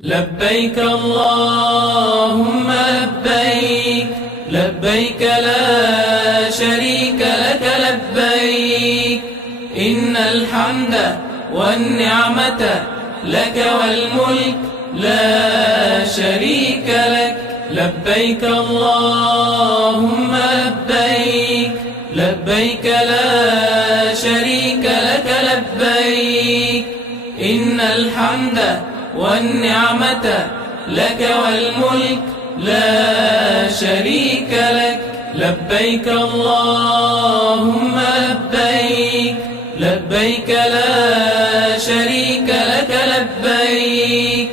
لبيك اللهم لبيك، لبيك لا شريك لك لبيك، إن الحمد والنعمة لك والملك لا شريك لك. لبيك اللهم لبيك، لبيك لا شريك لك لبيك، إن الحمد والنعمة لك والملك لا شريك لك. لبيك اللهم لبيك، لبيك لا شريك لك لبيك،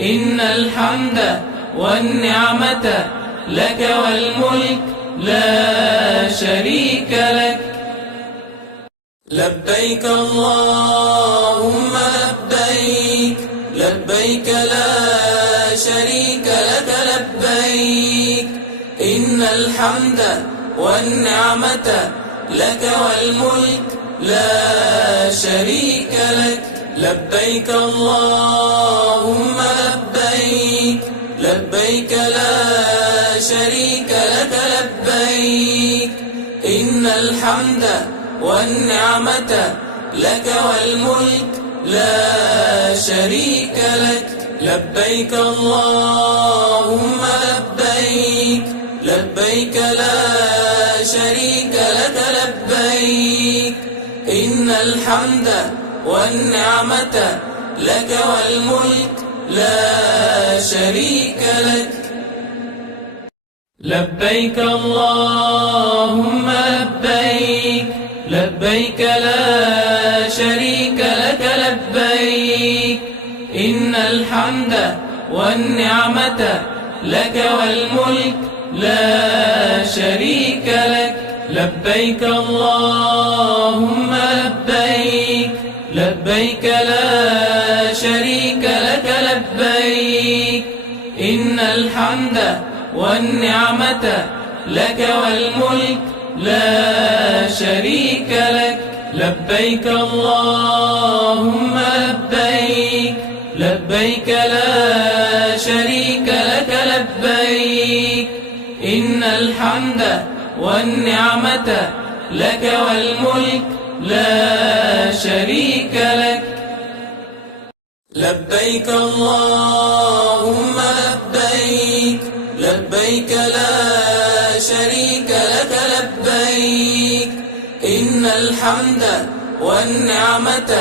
إن الحمد والنعمة لك والملك لا شريك لك. لبيك اللهم لبيك، لبيك لا شريك لك لبيك، إن الحمد والنعمة لك والملك لا شريك لك. لبيك اللهم لبيك، لبيك لا شريك لك لبيك، إن الحمد والنعمة لك والملك لا شريك لك. لبيك اللهم لبيك، لبيك لا شريك لك لبيك، إن الحمد والنعمة لك والملك لا شريك لك. لبيك اللهم لبيك، لبيك لا شريك لك لبيك، إن الحمد والنعمة لك والملك لا شريك لك. لبيك اللهم لبيك، لبيك لا شريك لك لبيك، إن الحمد والنعمة لك والملك لا شريك لك. لبيك اللهم لبيك، لبيك لا شريك لك لبيك، إن الحمد والنعمة لك والملك لا شريك لك. لبيك اللهم لبيك، لبيك لا شريك لك لبيك، إن الحمد والنعمة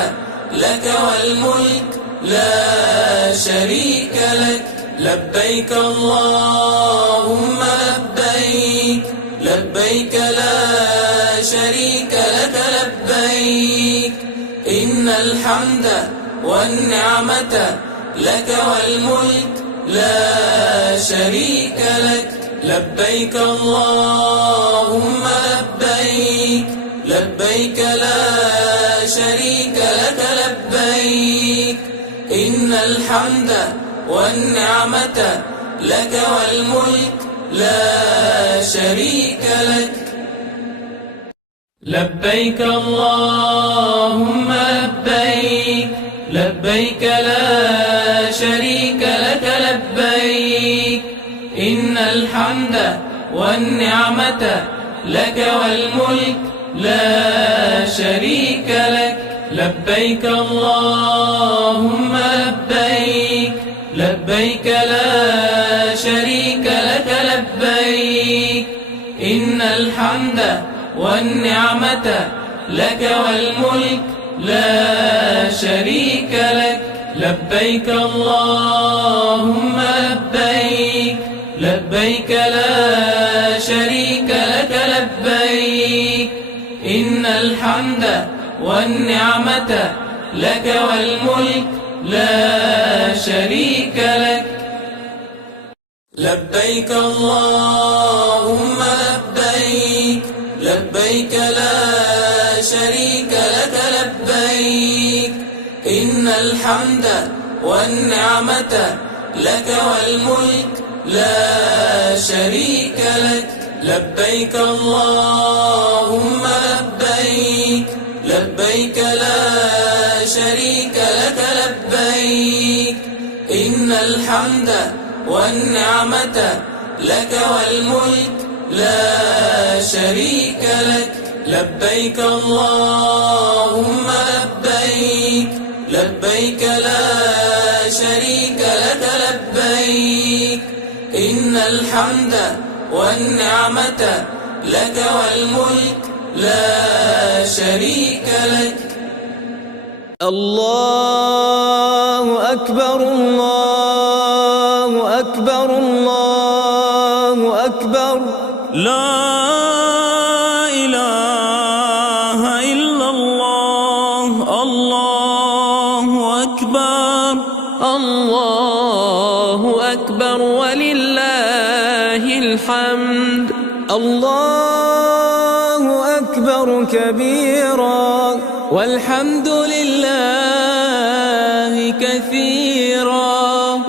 لك والملك لا شريك لك. لبيك اللهم لبيك، لبيك لا شريك لك لبيك، إن الحمد والنعمة لك والملك لا شريك لك. لبيك اللهم لبيك، لبيك لا شريك لك لبيك، إن الحمد والنعمة لك والملك لا شريك لك. لبيك اللهم لبيك، لبيك لا شريك لك لبيك، إن الحمد والنعمة لك والملك لا شريك لك. لبيك اللهم لبيك، لبيك لا شريك لك لبيك، إن الحمد والنعمة لك والملك لا شريك لك. لبيك اللهم لبيك، لبيك لا شريك لك لبيك، إن الحمد والنعمة لك والملك لا شريك لك. لبيك اللهم لبيك، لبيك لا شريك لك لبيك، إن الحمد والنعمة لك والملك لا شريك لك. لبيك اللهم لبيك، لبيك لا شريك لك لبيك، إن الحمد والنعمة لك والملك لا شريك لك. لبيك اللهم لبيك، لبيك لا شريك لك لبيك. إن الحمد والنعمة لك والملك لا شريك لك. الله أكبر الله أكبر الله أكبر. لا إله إلا الله. الله أكبر. الله أكبر ولله الحمد. الله أكبر كبيرا والحمد لله كثيرا.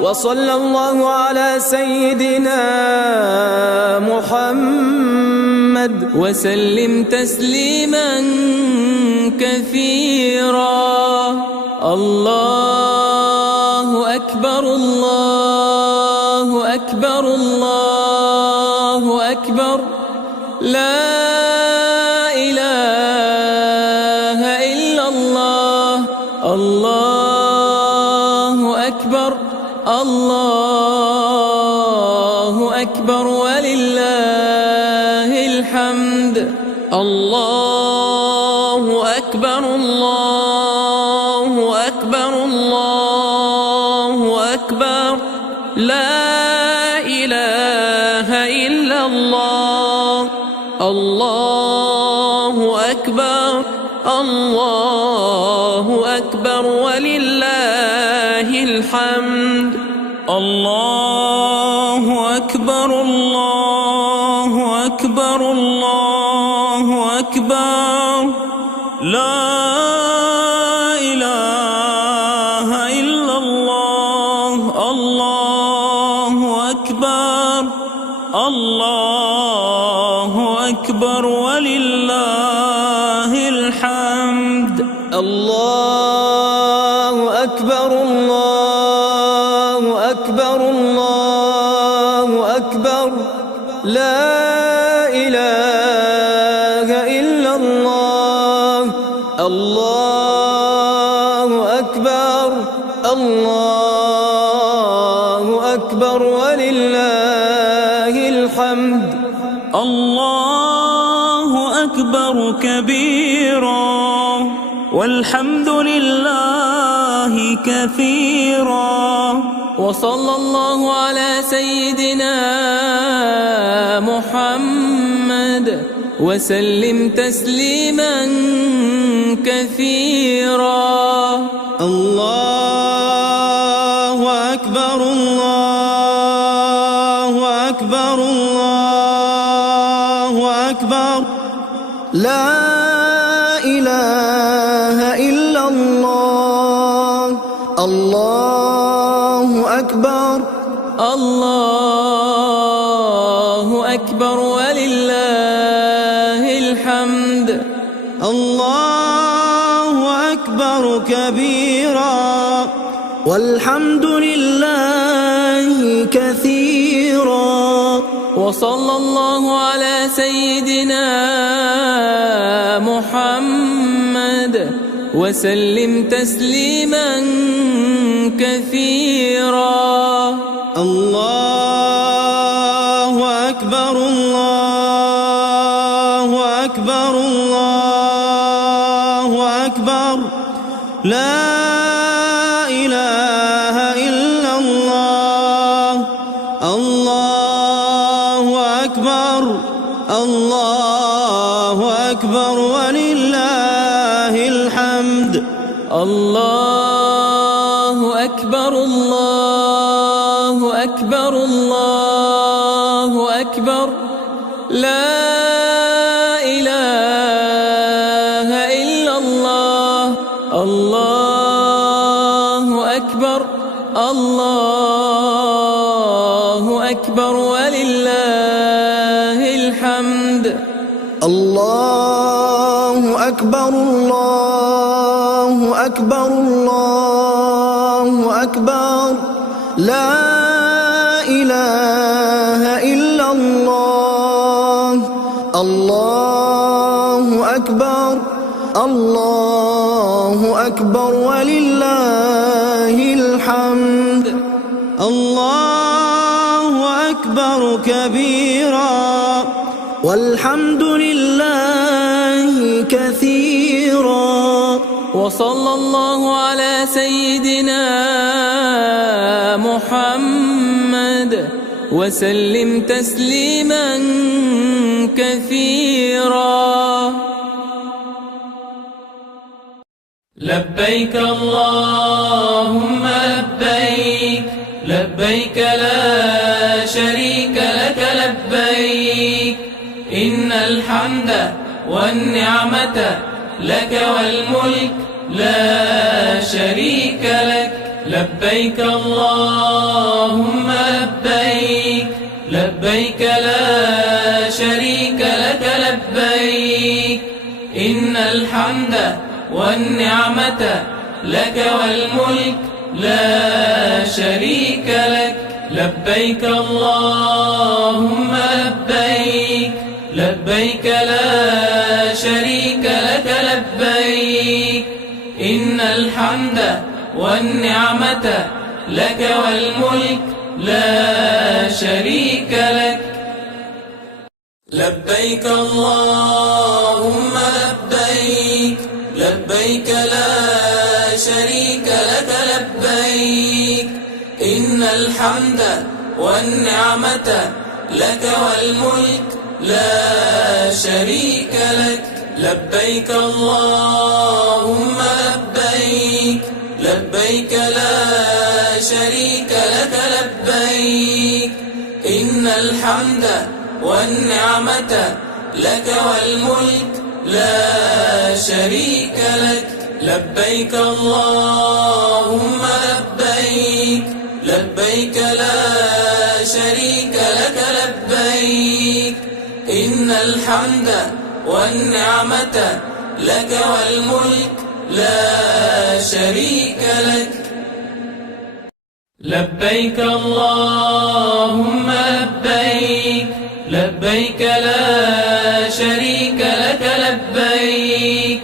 وصلى الله على سيدنا محمد وسلم تسليما كثيرا. الله أكبر الله أكبر الله أكبر. لا إله إلا الله. الله أكبر الله أكبر ولله الحمد. الله أكبر الله أكبر الله أكبر. لا إله إلا الله. الله أكبر الله أكبر ولله الحمد. الله أكبر الله أكبر الله أكبر. لا إله إلا الله. الله أكبر الله أكبر ولله الحمد. الله أكبر الله أكبر الله أكبر. لا إله إلا الله. الله أكبر الله أكبر ولله الحمد. الله أكبر كبيرا والحمد لله كثيرا. وصلى الله على سيدنا محمد وسلم تسليما كثيرا. الله أكبر الله أكبر الله أكبر. لا إله إلا الله. الله أكبر الله أكبر ولله الحمد. الله أكبر كبيرا والحمد لله كثيرا. وصلى الله على سيدنا محمد وسلم تسليما كثيرا. الله أكبر الله أكبر الله أكبر. لا إله إلا الله. الله أكبر الله أكبر ولله الحمد. الله أكبر الله أكبر الله أكبر. لا إله إلا الله. الله أكبر الله أكبر ولله الحمد. الله أكبر الله أكبر الله أكبر. لا إله إلا الله. الله أكبر الله أكبر ولله الحمد. الله أكبر كبيرا والحمد لله كثيرا. وصلى الله على سيدنا محمد وسلم تسليما كثيرا. لبيك اللهم لبيك لبيك لا شريك لك لبيك إن الحمد والنعمة لك والملك لا شريك لك. لبيك اللهم لبيك لبيك لا شريك لك لبيك إن الحمد والنعمة لك والملك لا شريك لك. لبيك اللهم لبيك لبيك لا شريك لك لبيك إن الحمد والنعمة لك والملك لا شريك لك. لبيك اللهم لبيك لبيك لا شريك لك لبيك إن الحمد والنعمة لك والملك لا شريك لك. لبيك اللهم لبيك لبيك لا شريك لك لبيك إن الحمد والنعمة لك والملك لا شريك لك. لبيك اللهم لبيك لبيك لا شريك لك لبيك إن الحمد والنعمة لك والملك لا شريك لك. لبيك اللهم لبيك لبيك لا شريك لك لبيك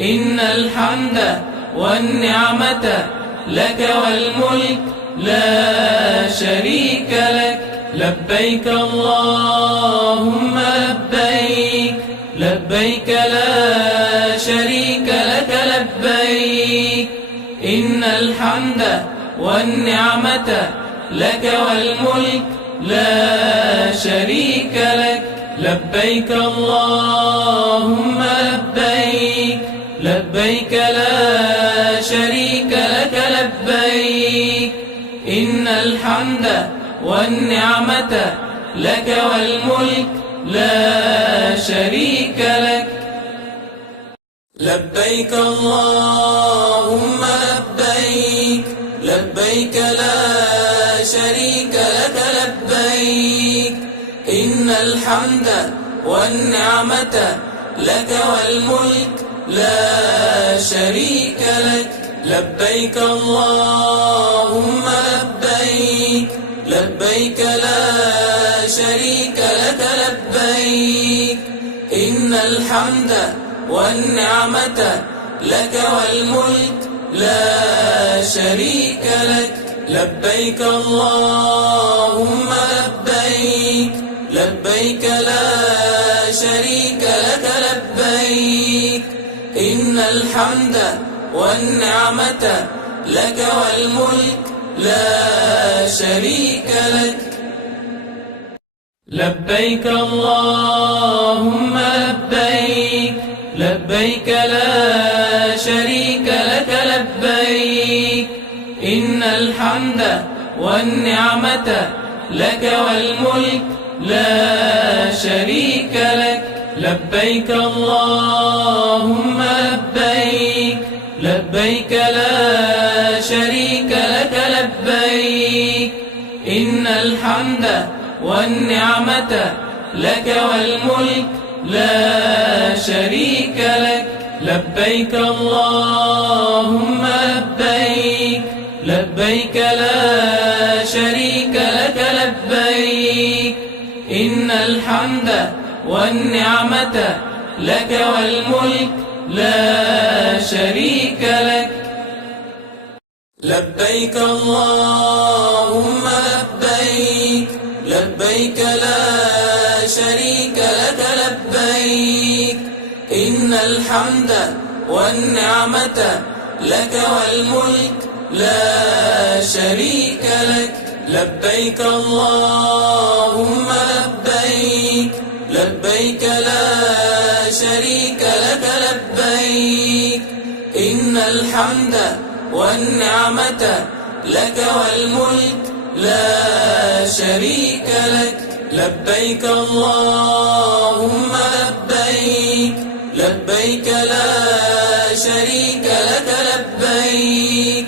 إن الحمد والنعمة لك والملك لا شريك لك. لبيك اللهم لبيك لبيك لا شريك لك لبيك إن الحمد والنعمة لك والملك لا شريك لك. لبيك اللهم لبيك لبيك لا شريك لك لبيك إن الحمد والنعمة لك والملك لا شريك لك. لبيك اللهم لبيك لبيك لا شريك لك لبيك إن الحمد والنعمة لك والملك لا شريك لك. لبيك اللهم لبيك لبيك لا شريك لك لبيك إن الحمد والنعمة لك والملك لا شريك لك. لبيك اللهم لبيك لبيك لا شريك لك لبيك إن الحمد والنعمة لك والملك لا شريك لك. لبيك اللهم لبيك لبيك لا شريك لك لبيك إن الحمد والنعمة لك والملك لا شريك لك. لبيك اللهم لبيك لبيك لا شريك لك لبيك إن الحمد والنعمة لك والملك لا شريك لك. لبيك اللهم لبيك لبيك لا الحمد والنعمة لك والملك لا شريك لك. لبيك اللهم لبيك، لبيك لا شريك لك لبيك، إن الحمد والنعمة لك والملك لا شريك لك. لبيك اللهم لبيك، لبيك لا شريك لك لبيك، إن الحمد والنعمة لك والملك لا شريك لك. لبيك اللهم لبيك، لبيك لا شريك لك لبيك،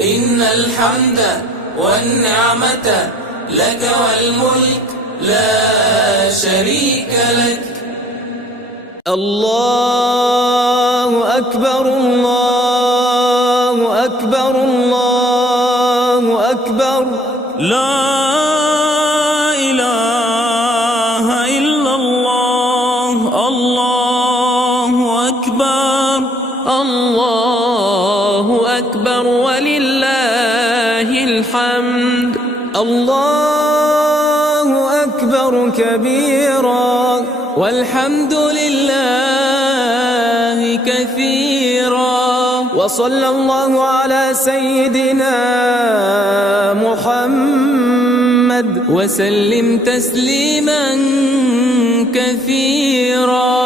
إن الحمد والنعمة لك والملك لا شريك لك. الله أكبر الله أكبر الله أكبر، لا إله إلا الله. الله أكبر الله أكبر ولله الحمد. الله أكبر كبيرا والحمد لله كثيرا. وصلى الله على سيدنا محمد وسلم تسليما كثيرا.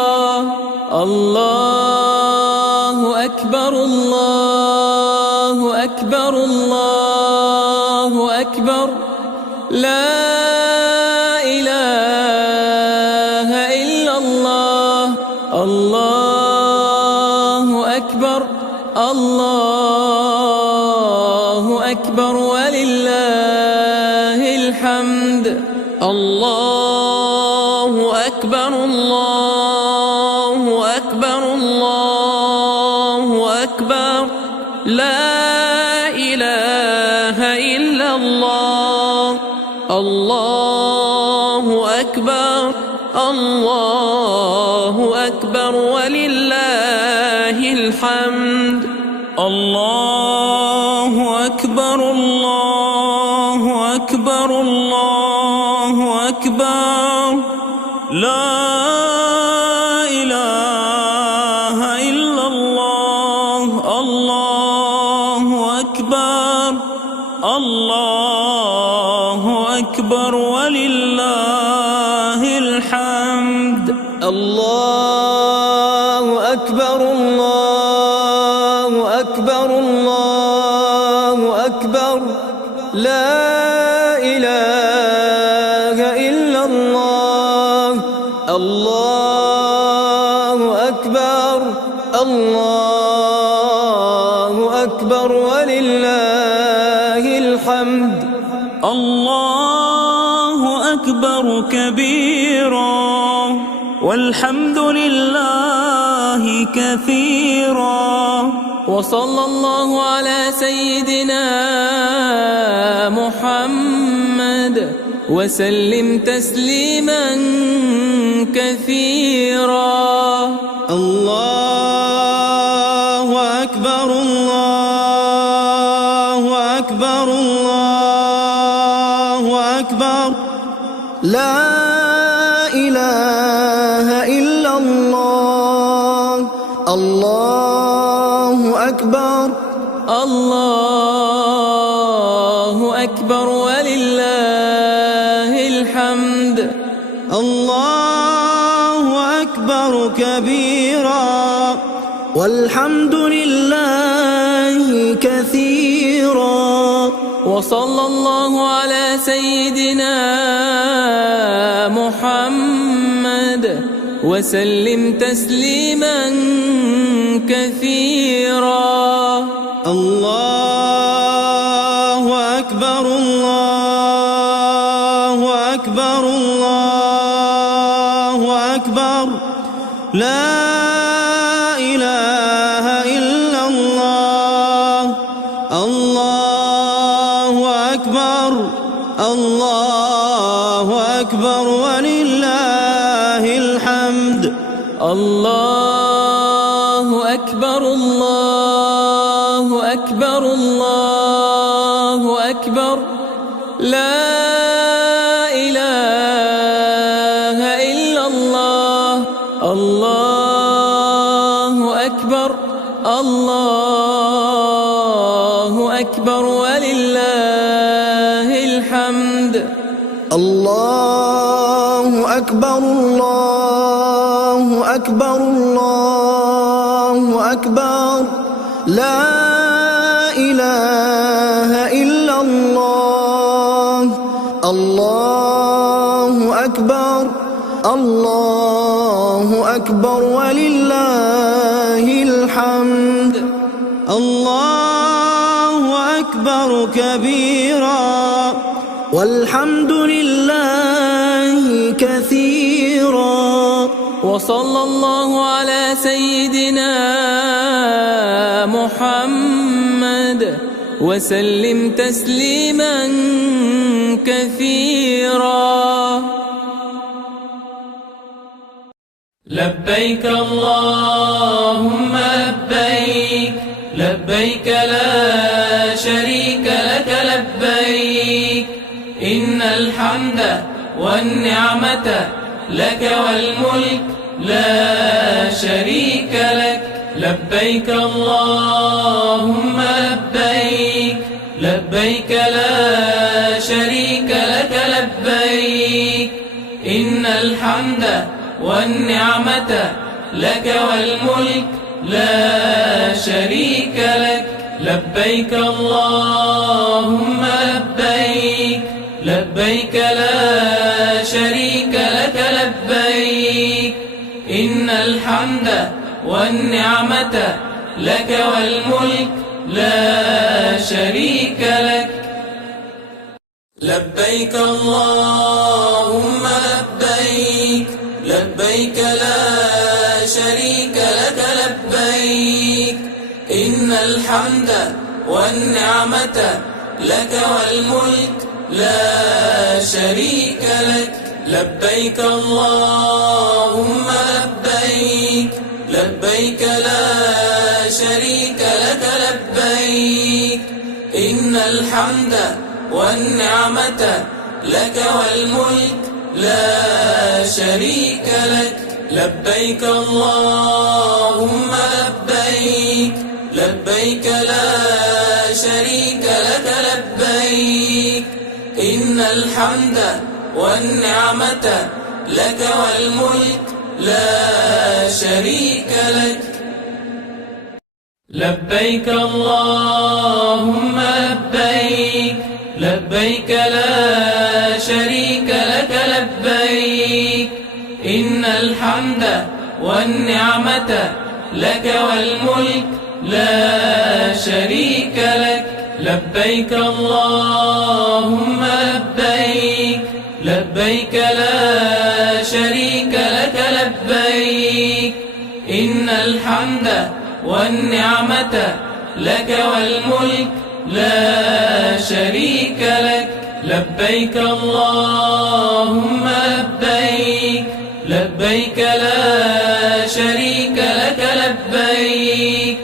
الله أكبر الله أكبر الله أكبر، لا إله إلا الله. الله أكبر الله أكبر ولله الحمد. الله أكبر الله أكبر الله أكبر، لا إله إلا الله. الله أكبر الله أكبر ولله الحمد. الله أكبر الله أكبر الله أكبر، لا إله إلا الله. الله أكبر الله أكبر ولله الحمد. الله أكبر الله أكبر الله أكبر، لا إله إلا الله. الله أكبر الله أكبر ولله الحمد. الله أكبر كبيرا والحمد لله كثيرا. وصلى الله على سيدنا محمد وسلم تسليما كثيرا. الله أكبر الله أكبر الله أكبر، لا إله إلا الله. الله أكبر الله أكبر ولله الحمد. الله أكبر كبيرا والحمد لله كثيرا. وصلى الله على سيدنا محمد وسلم تسليما كثيرا. الله أكبر الله أكبر الله أكبر، لا إله إلا الله. الله أكبر الله أكبر ولله الله أكبر الله أكبر الله أكبر لا إله إلا الله الله أكبر الله أكبر ولله الحمد الله أكبر الله أكبر الله أكبر لا إله إلا الله الله أكبر الله أكبر ولله الحمد الله أكبر كبيرا والحمد لله كثيرا وصلى الله على سيدنا محمد وسلم تسليما كثيرا. لبيك اللهم لبيك لبيك لا شريك لك لبيك إن الحمد والنعمة لك والملك لا شريك لك لبيك اللهم لبيك لبيك لا شريك لك لبيك إن الحمد والنعمة لك والملك لا شريك لك لبيك اللهم لبيك لبيك لا شريك لك لبيك إن الحمد والنعمة لك والملك لا شريك لك لبيك اللهم لبيك لبيك لا شريك لك لبيك إن الحمد والنعمة لك والملك لا شريك لك لبيك اللهم لبيك لبيك لا شريك لك لبيك إن الحمد والنعمة لك والملك لا شريك لك لبيك اللهم لبيك لبيك لا شريك لك لبيك إن الحمد والنعمة لك والملك لا شريك لك لبيك اللهم لبيك لبيك لا شريك لك لبيك إن الحمد والنعمة لك والملك لا شريك لك لبيك اللهم لبيك لبيك لا شريك لك لبيك إن الحمد والنعمة لك والملك لا شريك لك لبيك اللهم لبيك لبيك لا شريك لك لبيك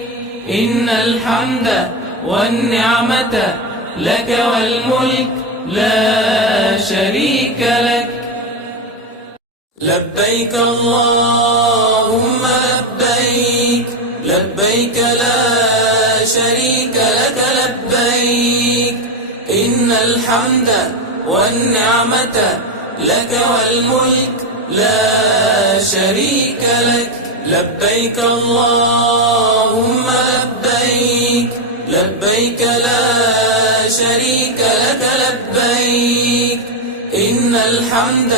إن الحمد والنعمة لك والملك لا شريك لك لبيك اللهم لبيك لبيك لا شريك لك لبيك إن الحمد والنعمة لك والملك لا شريك لك لبيك اللهم لبيك لبيك لا شريك لك لبيك إن الحمد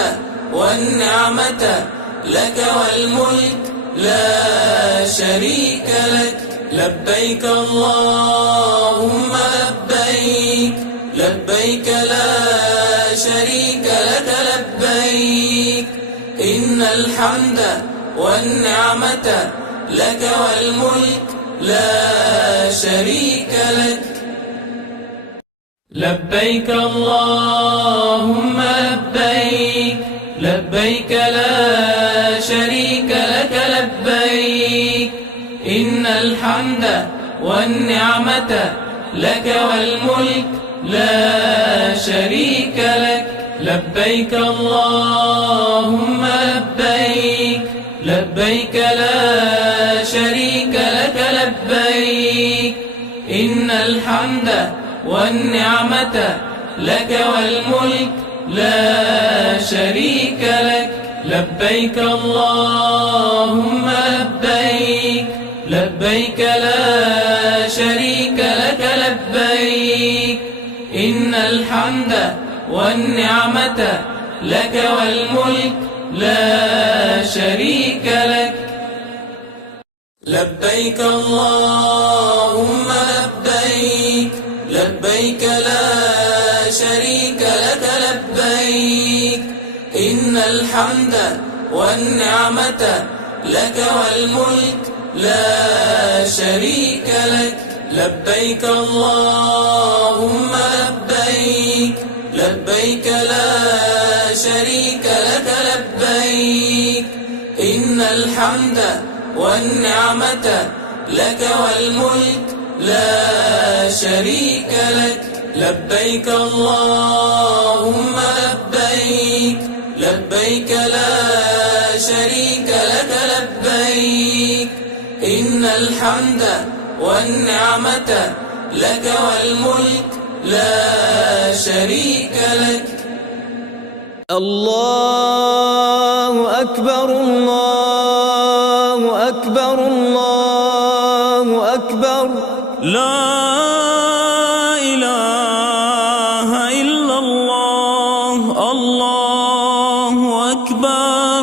والنعمة لك والملك لا شريك لك لبيك اللهم لبيك لبيك لا شريك لك لبيك إن الحمد والنعمة لك والملك لا شريك لك لبيك اللهم لبيك لبيك لا شريك لك والنعمة لك والملك لا شريك لك. لبيك اللهم لبيك، لبيك لا شريك لك لبيك، إن الحمد والنعمة لك والملك لا شريك لك. لبيك اللهم لبيك، لبيك لا شريك لك لبيك، إن الحمد والنعمة لك والملك لا شريك لك. لبيك اللهم لبيك، لبيك لا شريك لك لبيك، إن الحمد والنعمة لك والملك لا شريك لك. لبيك اللهم لبيك، لبيك لا شريك لك لبيك، إن الحمد والنعمة لك والملك لا شريك لك. لبيك اللهم لبيك، لبيك لا شريك لك لبيك، إن الحمد والنعمة لك والملك لا شريك لك. الله أكبر الله أكبر الله أكبر، لا إله إلا الله. الله أكبر،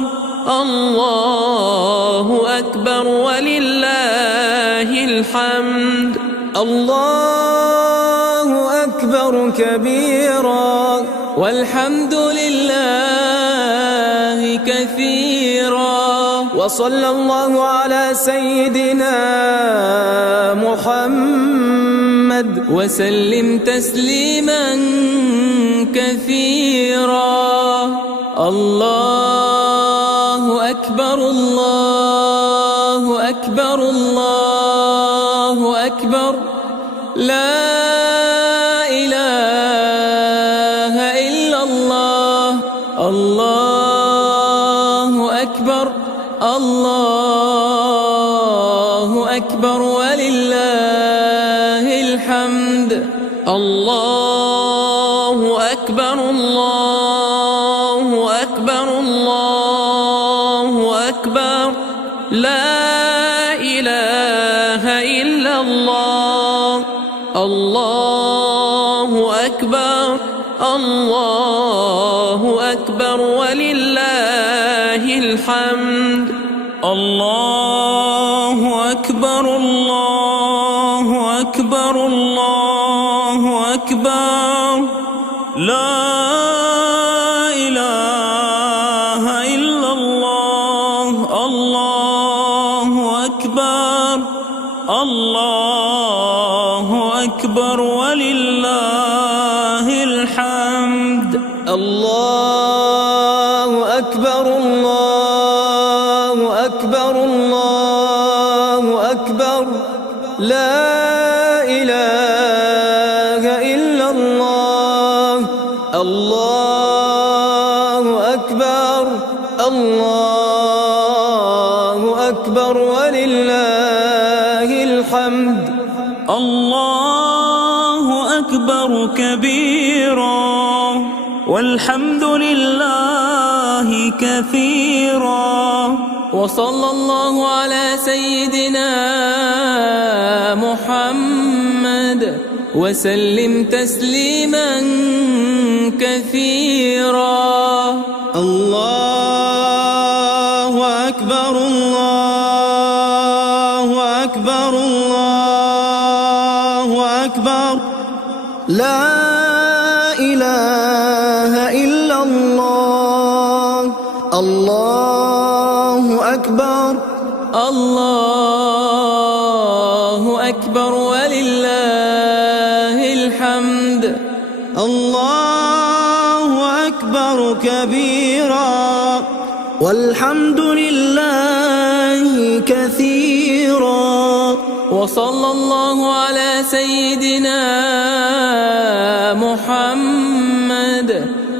الله أكبر ولله الحمد. الله أكبر كبيرا والحمد لله كثيرا، وصلى الله على سيدنا محمد وسلم تسليما كثيرا. الله أكبر الله أكبر الله أكبر، لا إله إلا الله. الله أكبر الله أكبر ولله الحمد. الله أكبر الله أكبر الله أكبر، لا إله إلا الله. الله أكبر الله أكبر ولله الحمد. الله أكبر الله أكبر الله أكبر، لا إله إلا الله. الله أكبر الله أكبر ولله الحمد. الله أكبر الله أكبر الله أكبر، لا إله إلا الله. الله أكبر الله أكبر ولله الحمد. الله أكبر كبيرا والحمد لله كثيرا، وصلى الله على سيدنا محمد وسلم تسليما كثيرا. الله أكبر الله أكبر الله أكبر، لا إله إلا الله. الله أكبر الله أكبر ولله الحمد. الله أكبر كبيرا والحمد لله كثيرا، وصلى الله على سيدنا محمد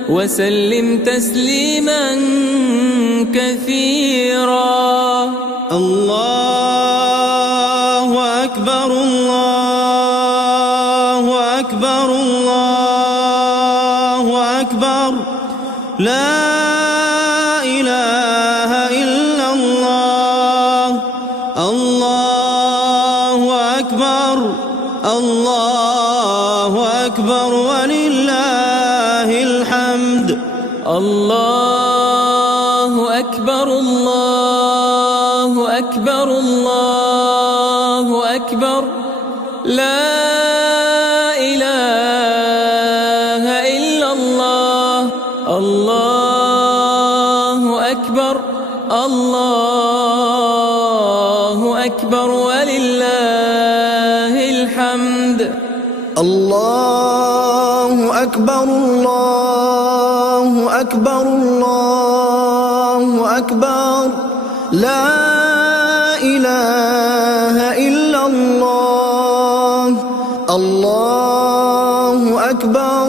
وسلم تسليما كثيرا. الله أكبر الله أكبر الله أكبر لا إله إلا الله. الله أكبر الله أكبر ولله الحمد. الله أكبر الله أكبر الله أكبر لا إله إلا الله. الله أكبر الله أكبر ولله الحمد. الله أكبر الله أكبر الله أكبر لا إله إلا الله. الله أكبر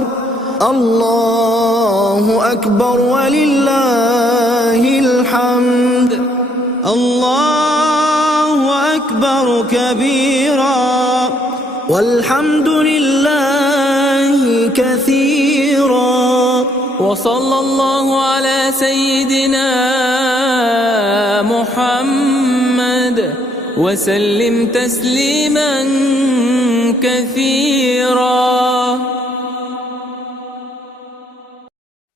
الله أكبر ولله الحمد. الله أكبر كبيرا والحمد لله كثيرا. وصلى الله على سيدنا محمد وسلم تسليما كثيرا.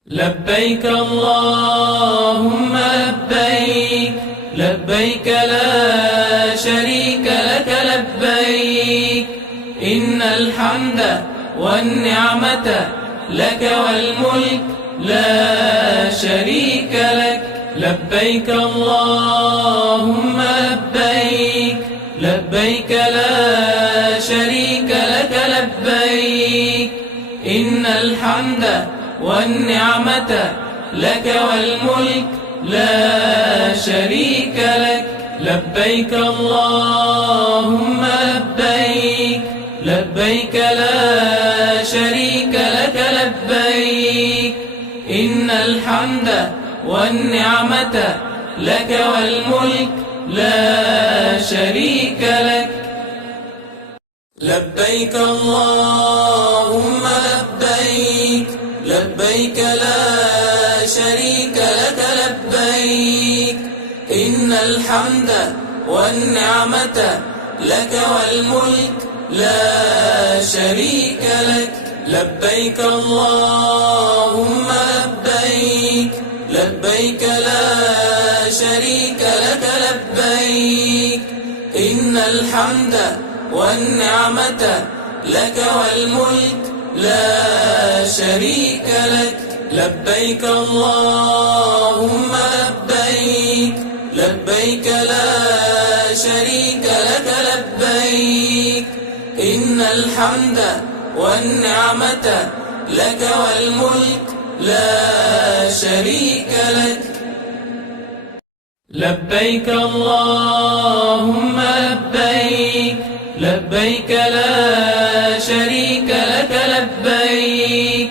لبيك اللهم لبيك لبيك لا شريك لك لبيك إن الحمد والنعمة لك والملك لا شريك لك. لبيك اللهم لبيك لبيك لا شريك لك لبيك إن الحمد والنعمة لك والملك لا شريك لك. لبيك اللهم لبيك لبيك لا شريك لك لبيك إن الحمد والنعمة لك والملك لا شريك لك. لبيك اللهم لبيك لبيك لا شريك لك لبيك إن الحمد والنعمة لك والملك لا شريك لك. لبيك اللهم لبيك لبيك لا شريك لك لبيك إن الحمد والنعمة لك والملك لا شريك لك. لبيك اللهم لبيك لبيك لا شريك لك لبيك إن الحمد والنعمة لك والملك لا شريك لك. لبيك اللهم لبيك لبيك لا شريك لك لبيك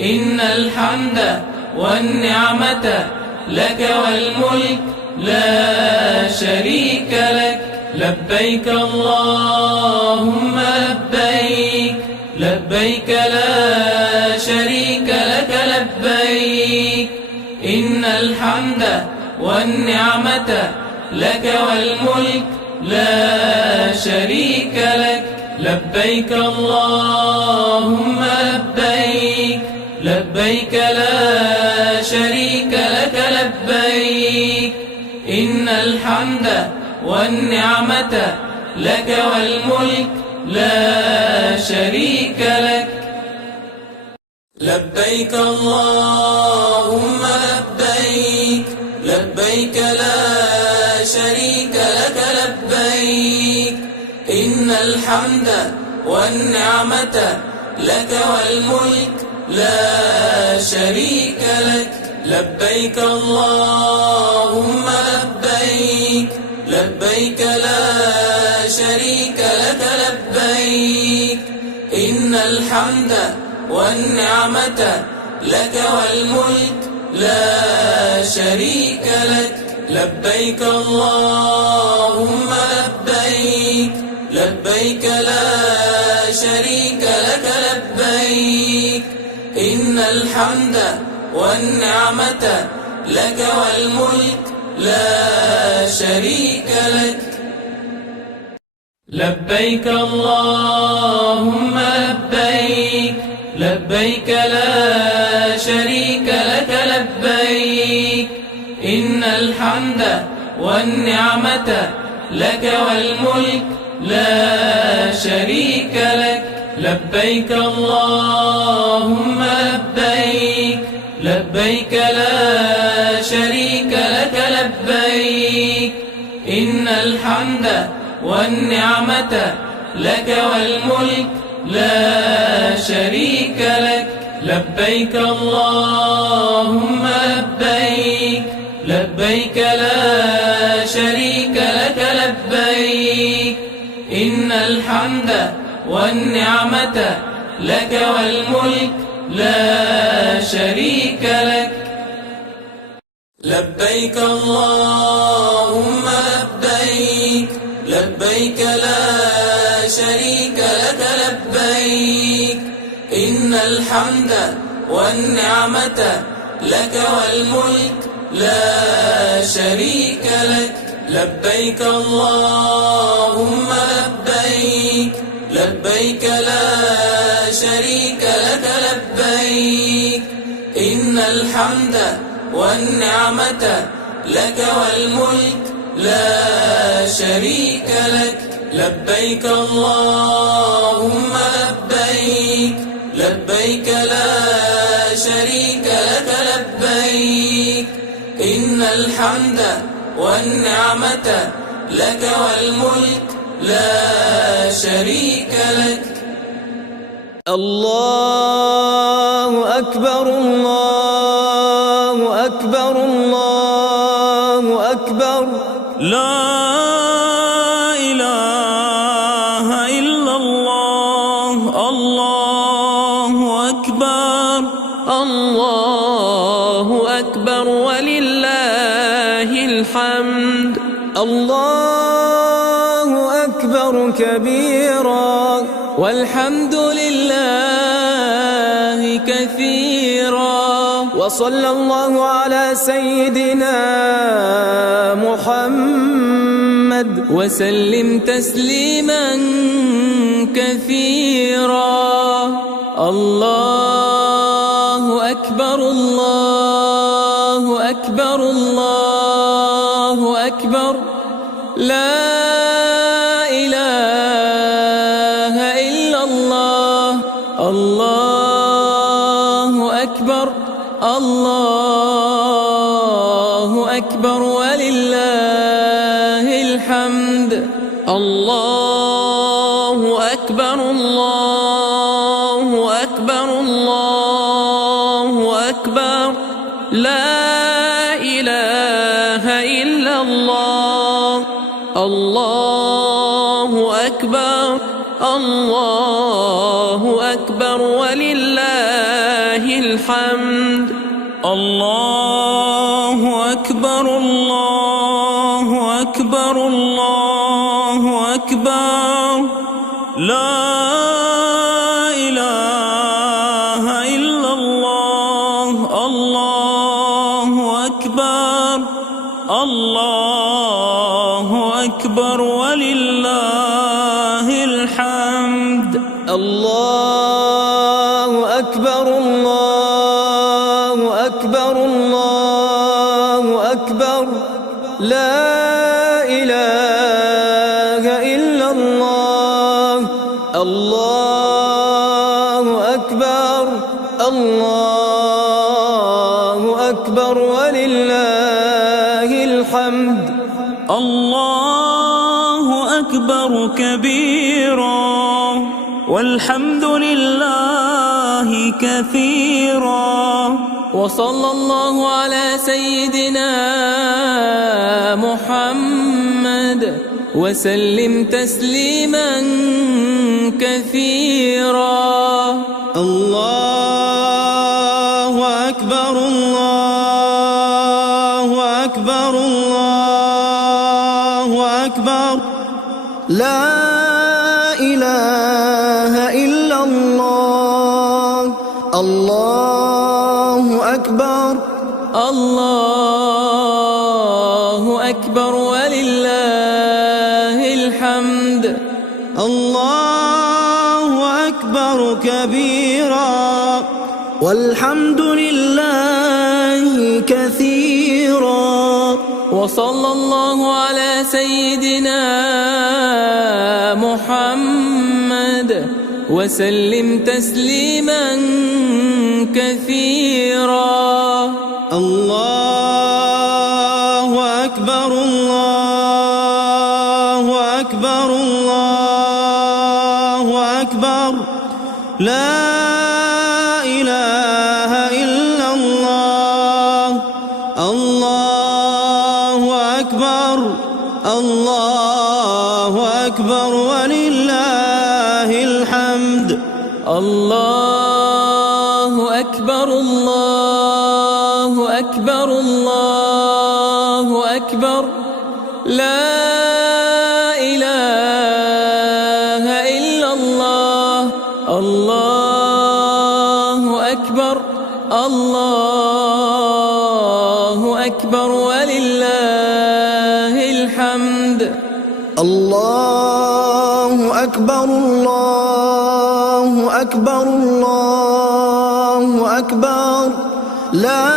إن الحمد والنعمة لك والملك لا شريك لك. لبيك اللهم لبيك لبيك لا شريك لك لبيك إن الحمد والنعمة لك والملك لا شريك لك. لبيك اللهم لبيك لبيك لا شريك لك لبيك إن الحمد والنعمة لك والملك لا شريك لك. لبيك اللهم لبيك لبيك لا شريك لك لبيك إن الحمد والنعمة لك والملك لا شريك لك. لبيك اللهم لبيك لبيك لا شريك الحمد والنعمة لك والملك لا شريك لك. لبيك اللهم لبيك، لبيك لا شريك لك لبيك. إن الحمد والنعمة لك والملك لا شريك لك. لبيك اللهم لبيك، لبيك لا شريك لك لبيك. إن الحمد والنعمة لك والملك لا شريك لك. لبيك اللهم لبيك، لبيك لا شريك لك لبيك. إن الحمد والنعمة لك والملك لا شريك لك. لبيك اللهم لبيك، لبيك لا شريك لك لبيك. إن الحمد والنعمة لك والملك لا شريك لك. لبيك اللهم لبيك، لبيك لا شريك لك لبيك. إن الحمد والنعمة لك والملك لا شريك لك. لبيك اللهم لبيك، لبيك لا شريك لك لبيك. إن الحمد والنعمة لك والملك لا شريك لك. لبيك اللهم لبيك، لبيك لا شريك لك لبيك. إن الحمد والنعمة لك والملك لا شريك لك. الله أكبر، الله أكبر، الله أكبر. لا إله إلا الله. الله أكبر، الله أكبر ولله الحمد. الله أكبر كبيرا والحمد لله كثيرا. وصلى الله على سيدنا محمد وسلم تسليما كثيرا. الله أكبر، الله أكبر، الله أكبر. لا إله إلا الله. الله أكبر، الله أكبر ولله الحمد. الله أكبر، الله أكبر، الله أكبر. لا إله إلا الله. الله أكبر، الله أكبر ولله الحمد. الله أكبر، الله أكبر، الله أكبر. لا إله إلا الله. الله أكبر، الله أكبر ولله الحمد. الله أكبر، الله أكبر، الله أكبر. لا إله إلا الله. الله أكبر، الله أكبر ولله الحمد. الله أكبر كبيرا والحمد لله كثيرا. وصلى الله على سيدنا محمد وسلم تسليما كثيرا. الله أكبر الله أكبر الله أكبر لا إله إلا الله. الله أكبر الله أكبر ولله الحمد. الله أكبر كبيرا والحمد لله كثيرا. وصلى الله على سيدنا محمد وسلم تسليما كثيرا. الله أكبر الله أكبر الله أكبر لا إله إلا الله. الله أكبر الله أكبر ولله الحمد. الله أكبر الله أكبر الله أكبر لا إله إلا الله. الله أكبر الله أكبر ولله الحمد. الله أكبر الله أكبر الله أكبر لا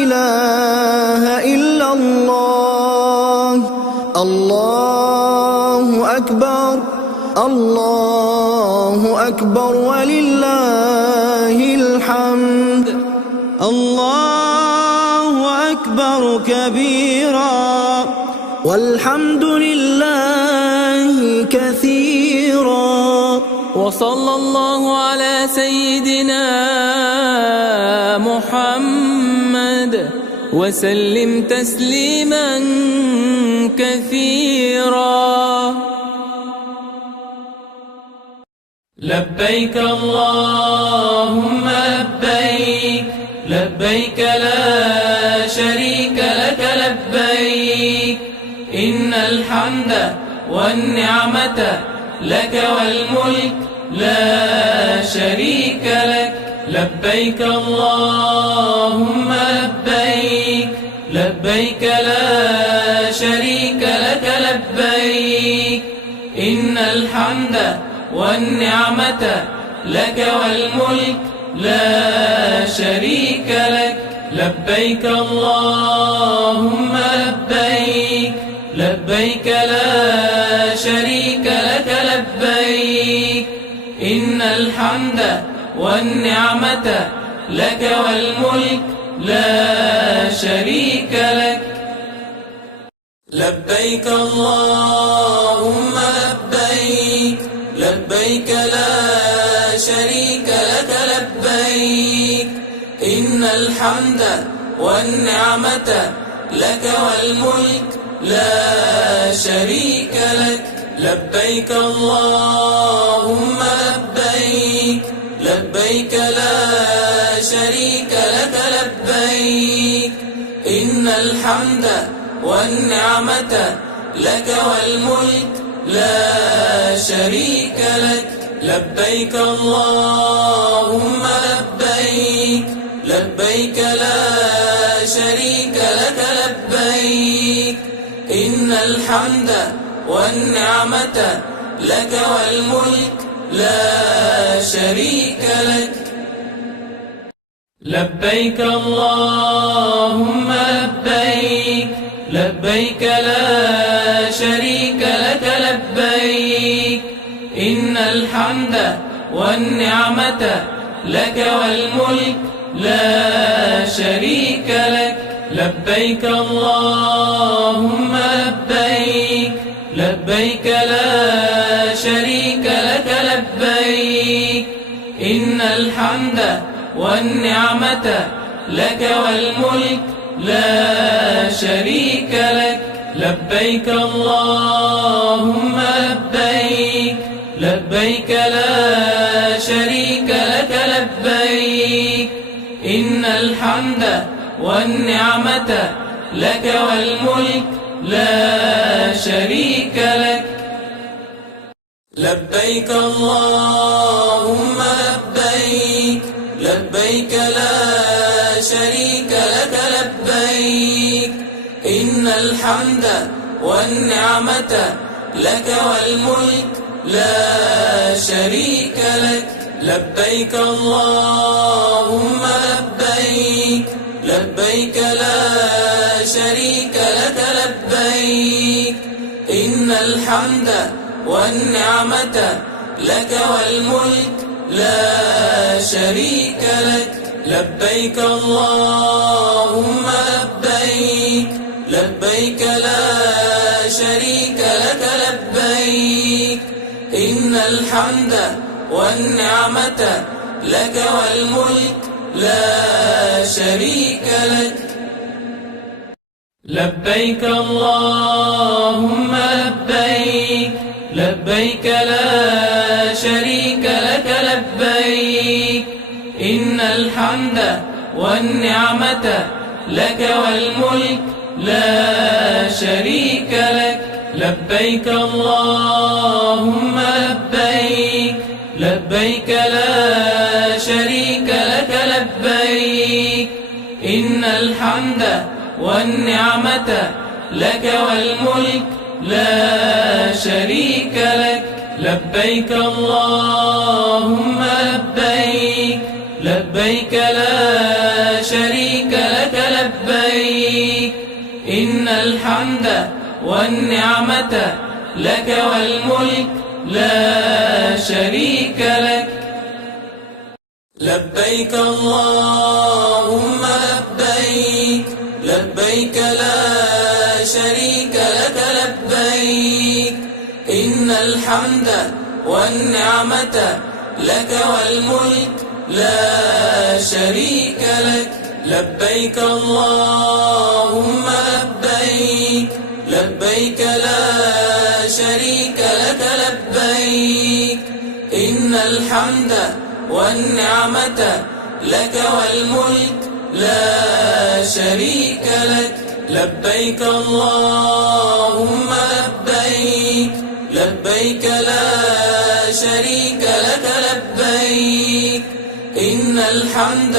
إله إلا الله. الله أكبر الله أكبر ولله الحمد. الله أكبر كبيرا والحمد لله كثيرا. وصلى الله على سيدنا محمد وسلم تسليما كثيرا. لبيك اللهم لبيك لبيك لا شريك لك لبيك إن الحمد والنعمة لك والملك لا شريك لك. لبيك اللهم لبيك لبيك لا شريك لك لبيك إن الحمد والنعمة لك والملك لا شريك لك. لبيك اللهم لبيك لبيك لا شريك لك لبيك إن الحمد والنعمة لك والملك لا شريك لك. لبيك اللهم لبيك لبيك لا شريك لك لبيك إن الحمد والنعمة لك والملك لا شريك لك. لبيك اللهم لبيك لبيك لا شريك لك لبيك إن الحمد والنعمة لك والملك لا شريك لك. لبيك اللهم لبيك لبيك لا شريك لك لبيك إن الحمد والنعمة لك والملك لا شريك لك. لبيك اللهم لبيك لبيك لا شريك لك لبيك إن الحمد والنعمة لك والملك لا شريك لك. لبيك اللهم لبيك لبيك لا شريك لك لبيك إن الحمد والنعمة لك والملك لا شريك لك. لبيك اللهم لبيك لبيك لا شريك لك لبيك إن الحمد والنعمة لك والملك لا شريك لك لبيك اللهم لبيك لبيك لا شريك لك لبيك إن الحمد والنعمة لك والملك لا شريك لك لبيك اللهم لبيك لبيك لا شريك لك لبيك إن الحمد والنعمة لك والملك لا شريك لك لبيك اللهم لبيك لبيك لا شريك لك لبيك إن الحمد والنعمة لك والملك لا شريك لك لبيك اللهم لبيك لبيك لا شريك لك لبيك إن الحمد والنعمة لك والملك لا شريك لك لبيك اللهم لبيك لبيك لا شريك لك لبيك إن الحمد والنعمة لك والملك لا شريك لك لبيك اللهم لبيك لبيك لا شريك لك لبيك إن الحمد والنعمة لك والملك لا شريك لك لبيك اللهم لبيك لبيك لا شريك لك لبيك إن الحمد والنعمة لك والملك لا شريك لك لبيك اللهم لبيك لبيك لا شريك لك لبيك إن الحمد والنعمة لك والملك لا شريك لك لبيك اللهم لبيك لبيك لا شريك لك لبيك إن الحمد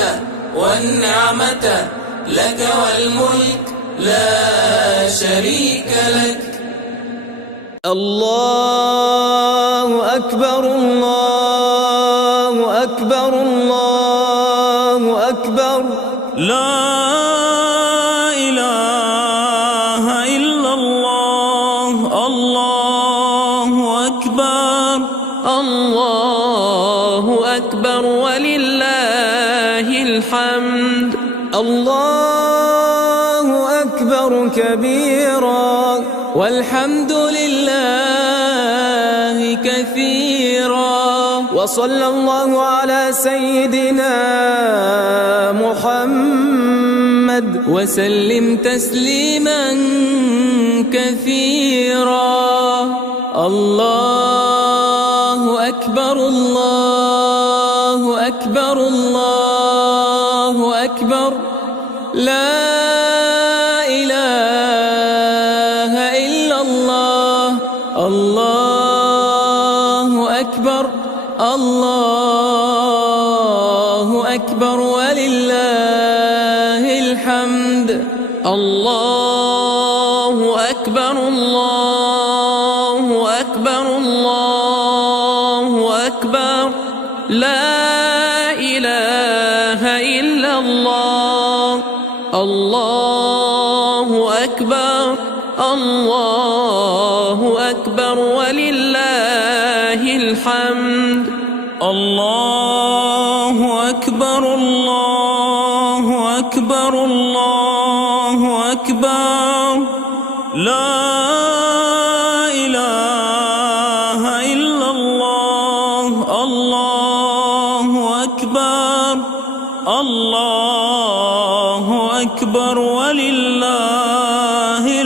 والنعمة لك والملك لا شريك لك الله أكبر الله أكبر الله أكبر لا إله إلا الله الله أكبر الله أكبر ولله الحمد الله أكبر كبيرا والحمد لله كثيرا وصلى الله على سيدنا محمد وسلم تسليما كثيرا الله أكبر الله أكبر الله أكبر لا إله إلا الله الله أكبر الله أكبر ولله الحمد الله أكبر الله أكبر الله أكبر لا إله إلا الله الله أكبر الله أكبر ولله الحمد الله أكبر الله أكبر الله أكبر لا إله إلا الله الله أكبر الله أكبر ولله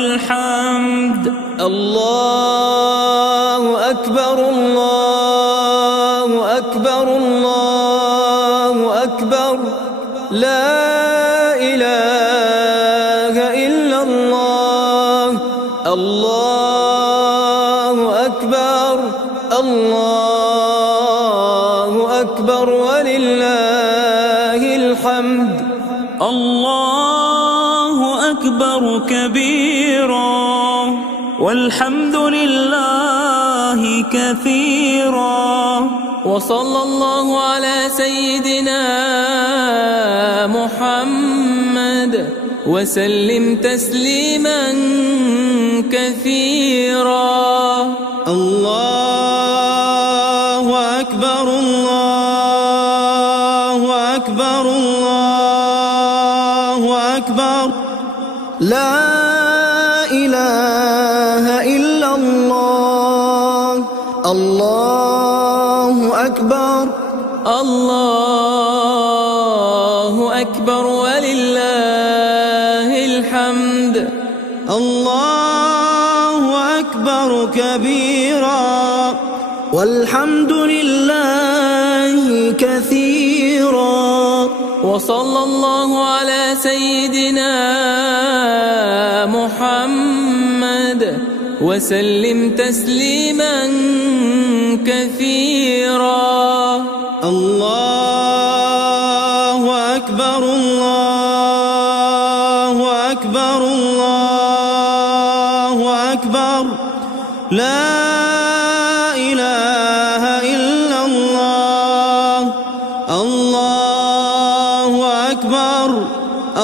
والحمد. الله أكبر الله أكبر الله أكبر لا إله إلا الله. الله أكبر الله أكبر ولله الحمد. الله أكبر كبيرا والحمد لله كثيرا. وصلى الله على سيدنا محمد وسلم تسليما كثيرا. الله أكبر الله أكبر الله أكبر لا إله إلا الله. الله أكبر الله أكبر ولله الحمد. الله أكبر كبيرا والحمد لله كثيرا. وصلى الله على سيدنا محمد وسلم تسليما كثيرا. الله أكبر الله أكبر الله أكبر لا إله إلا الله. الله أكبر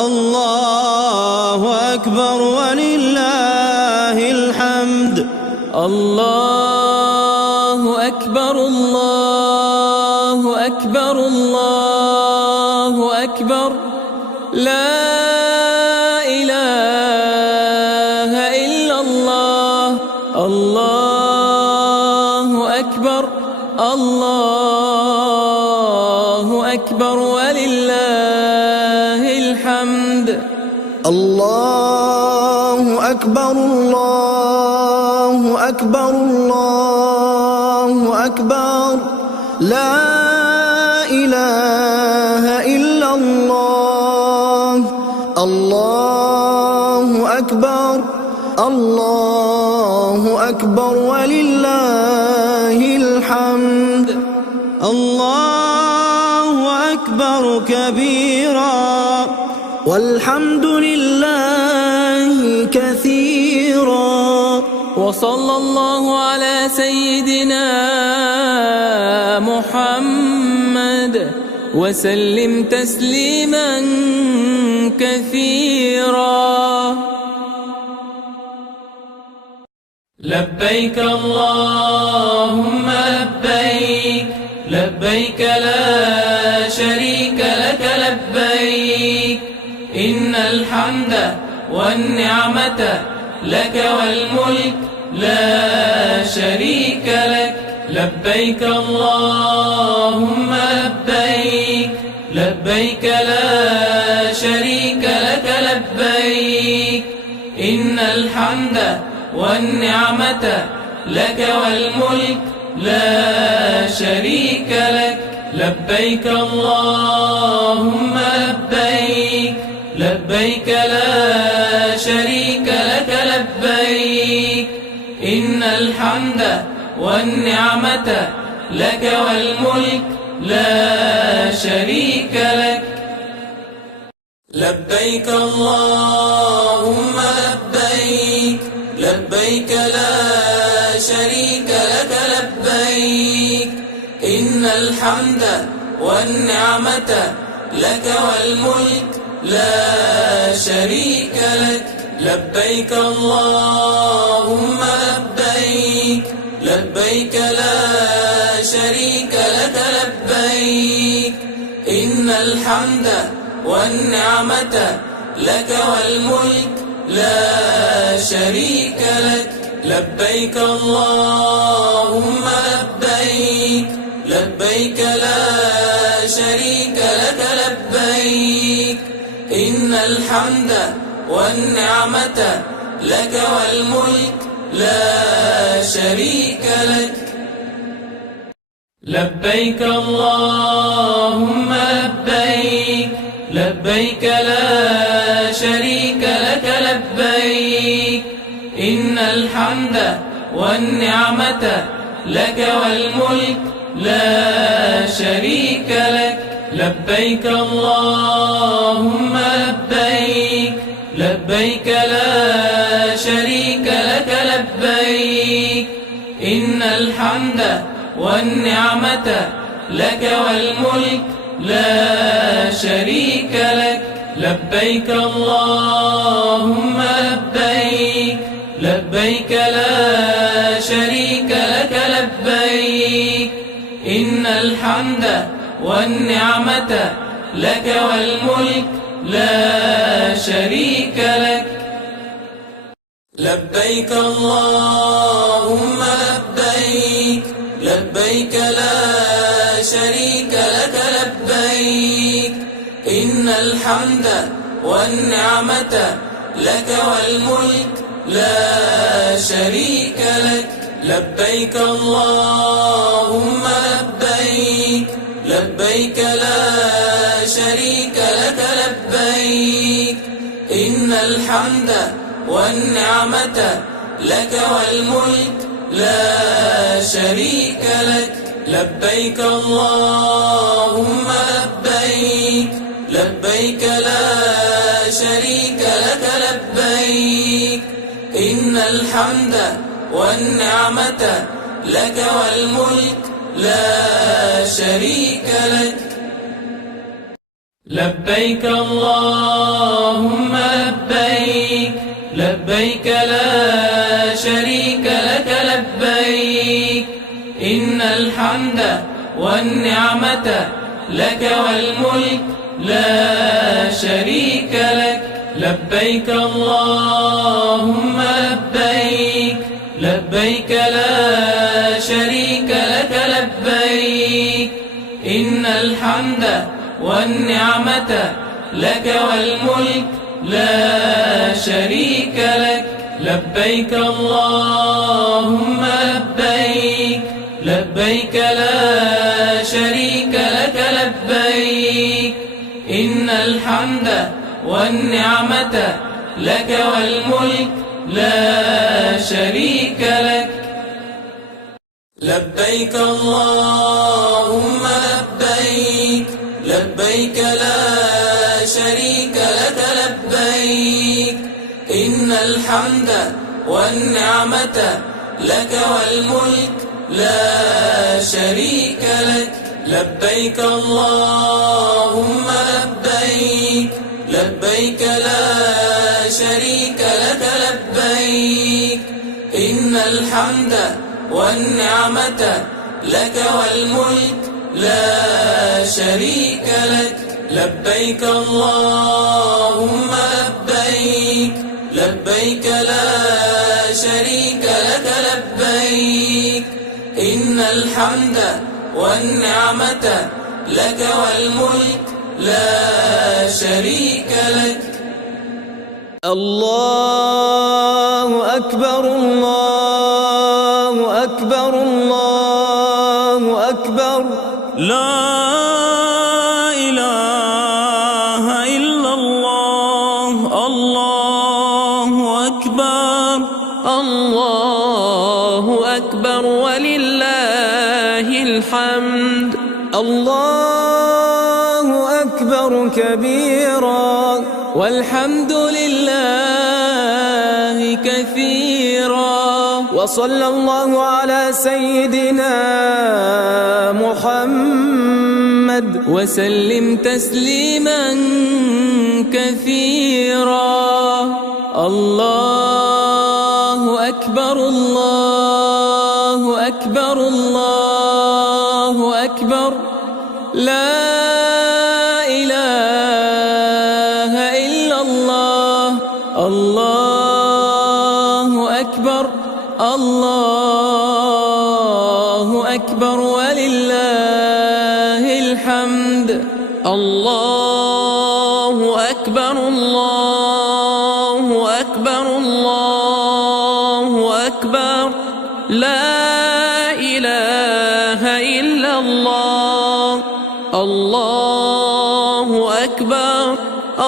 الله أكبر ولله الحمد. الله أكبر الله أكبر الله أكبر لا إله إلا الله. الله أكبر الله أكبر ولله الحمد. الله أكبر الله أكبر الله أكبر لا إله إلا الله. الله أكبر الله أكبر ولله الحمد. الله أكبر كبيرا والحمد لله كثيرا. وصلى الله على سيدنا محمد وسلم تسليما كثيرا. لبيك اللهم لبيك لبيك لا شريك لك لبيك إن الحمد والنعمة لك والملك لا شريك لك. لبيك اللهم لبيك لبيك لا شريك لك لبيك إن الحمد والنعمة لك والملك لا شريك لك. لبيك اللهم لبيك لبيك لا شريك لك لبيك إن الحمد والنعمة لك والملك لا شريك لك. لبيك اللهم لبيك لبيك لا شريك لك لبيك إن الحمد والنعمة لك والملك لا شريك لك. لبيك اللهم لبيك لبيك لا شريك لك لبيك إن الحمد والنعمة لك والملك لا شريك لك. لبيك اللهم لبيك لبيك لا شريك لك لبيك إن الحمد والنعمة لك والملك لا شريك لك. لبيك اللهم لبيك، لبيك لا شريك لك لبيك، إن الحمد والنعمة لك والملك لا شريك لك. لبيك اللهم لبيك، لبيك لا شريك لك لبيك، إن الحمد والنعمة لك والملك لا شريك لك. لبيك اللهم لبيك، لبيك لا شريك لك لبيك، إن الحمد والنعمة لك والملك لا شريك لك. لبيك اللهم لبيك، لبيك لا شريك لك لبيك، إن الحمد والنعمة لك والملك لا شريك لك. لبيك اللهم لبيك، لبيك لا شريك لك لبيك، إن الحمد والنعمة لك والملك لا شريك لك. لبيك اللهم لبيك، لبيك لا شريك لك لبيك، إن الحمد والنعمة لك والملك لا شريك لك. لبيك اللهم لبيك، لبيك لا شريك لك لبيك، إن الحمد والنعمة لك والملك لا شريك لك. لبيك اللهم لبيك، لبيك لا شريك لك لبيك، إن الحمد والنعمة لك والملك لا شريك لك. لبيك اللهم لبيك، لبيك لا شريك لك لبيك، إن الحمد والنعمة لك والملك لا شريك لك. لبيك اللهم لبيك، لبيك لا شريك لك لبيك، إن الحمد والنعمة لك والملك لا شريك لك. لبيك اللهم لبيك، لبيك لا شريك لك لبيك، إن الحمد والنعمة لك والملك لا شريك لك. لبيك اللهم لبيك، لبيك لا شريك لك لبيك، إن الحمد والنعمة لك والملك لا شريك لك. الله أكبر، الله أكبر، الله أكبر. لا إله إلا الله. الله أكبر، الله أكبر ولله الحمد. الله أكبر كبيرا، والحمد لله كثيرا، وصلى الله على سيدنا محمد وسلم تسليما كثيرا. الله أكبر، الله أكبر، الله أكبر. لا إله إلا الله. الله أكبر، الله أكبر ولله الحمد. الله أكبر، الله أكبر. الله أكبر لا إله إلا الله الله أكبر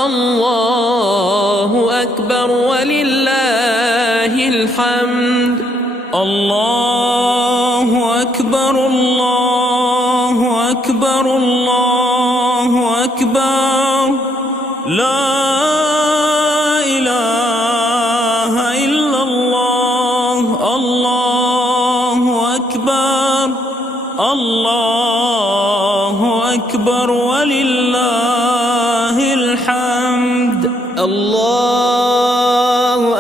الله أكبر ولله الحمد الله أكبر الله أكبر الله أكبر لا إله إلا الله الله أكبر الله أكبر ولله الحمد الله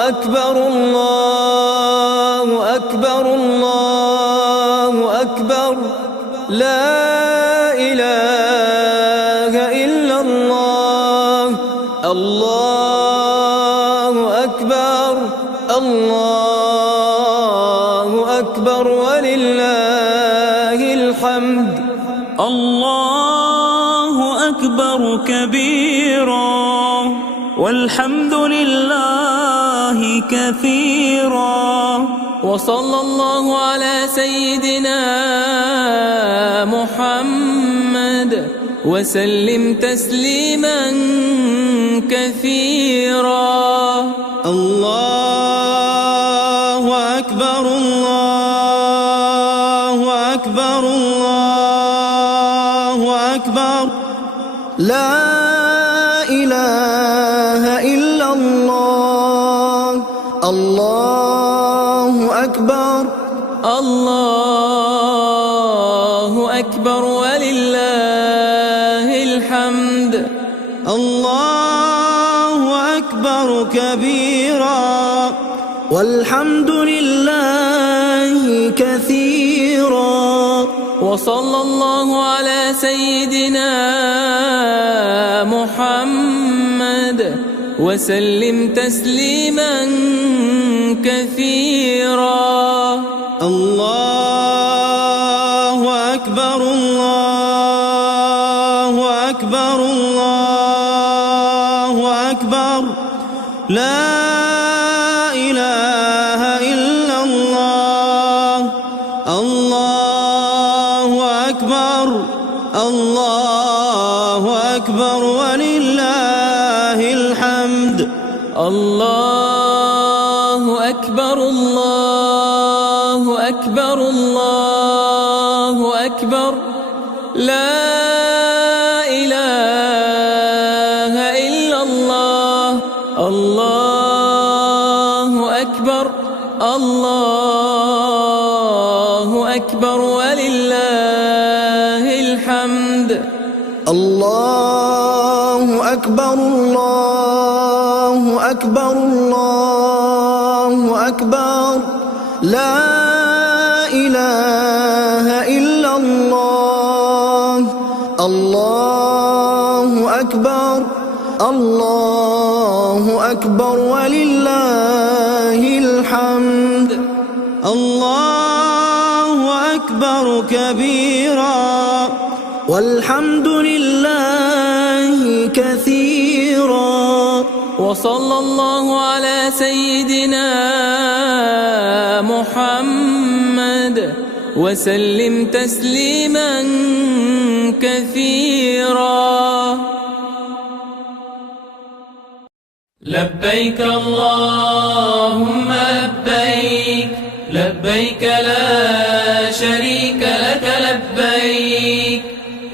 أكبر الله أكبر الله أكبر لا إله إلا الله الله أكبر الله أكبر ولله الحمد الله أكبر كبيرا والحمد لله كثيرا وصلى الله على سيدنا محمد وسلم تسليما كثيرا الله أكبر الله أكبر الله أكبر لا إله إلا الله الله أكبر الله أكبر ولله الحمد الله أكبر كبيرا والحمد لله كثيرا وصلى الله على سيدنا محمد وسلم تسليما كثيرا الله أكبر الله أكبر الله أكبر لا إله إلا الله الله أكبر الله أكبر ولله الحمد الله أكبر الله أكبر الله أكبر لا إله إلا الله الله أكبر الله أكبر ولله الحمد الله أكبر الله أكبر الله أكبر لا إله إلا الله الله أكبر الله أكبر ولله الحمد الله أكبر كبيرا والحمد لله كثيرا وصلى الله على سيدنا محمد وسلم تسليما كثيرا لبيك اللهم لبيك لبيك لا شريك لك لبيك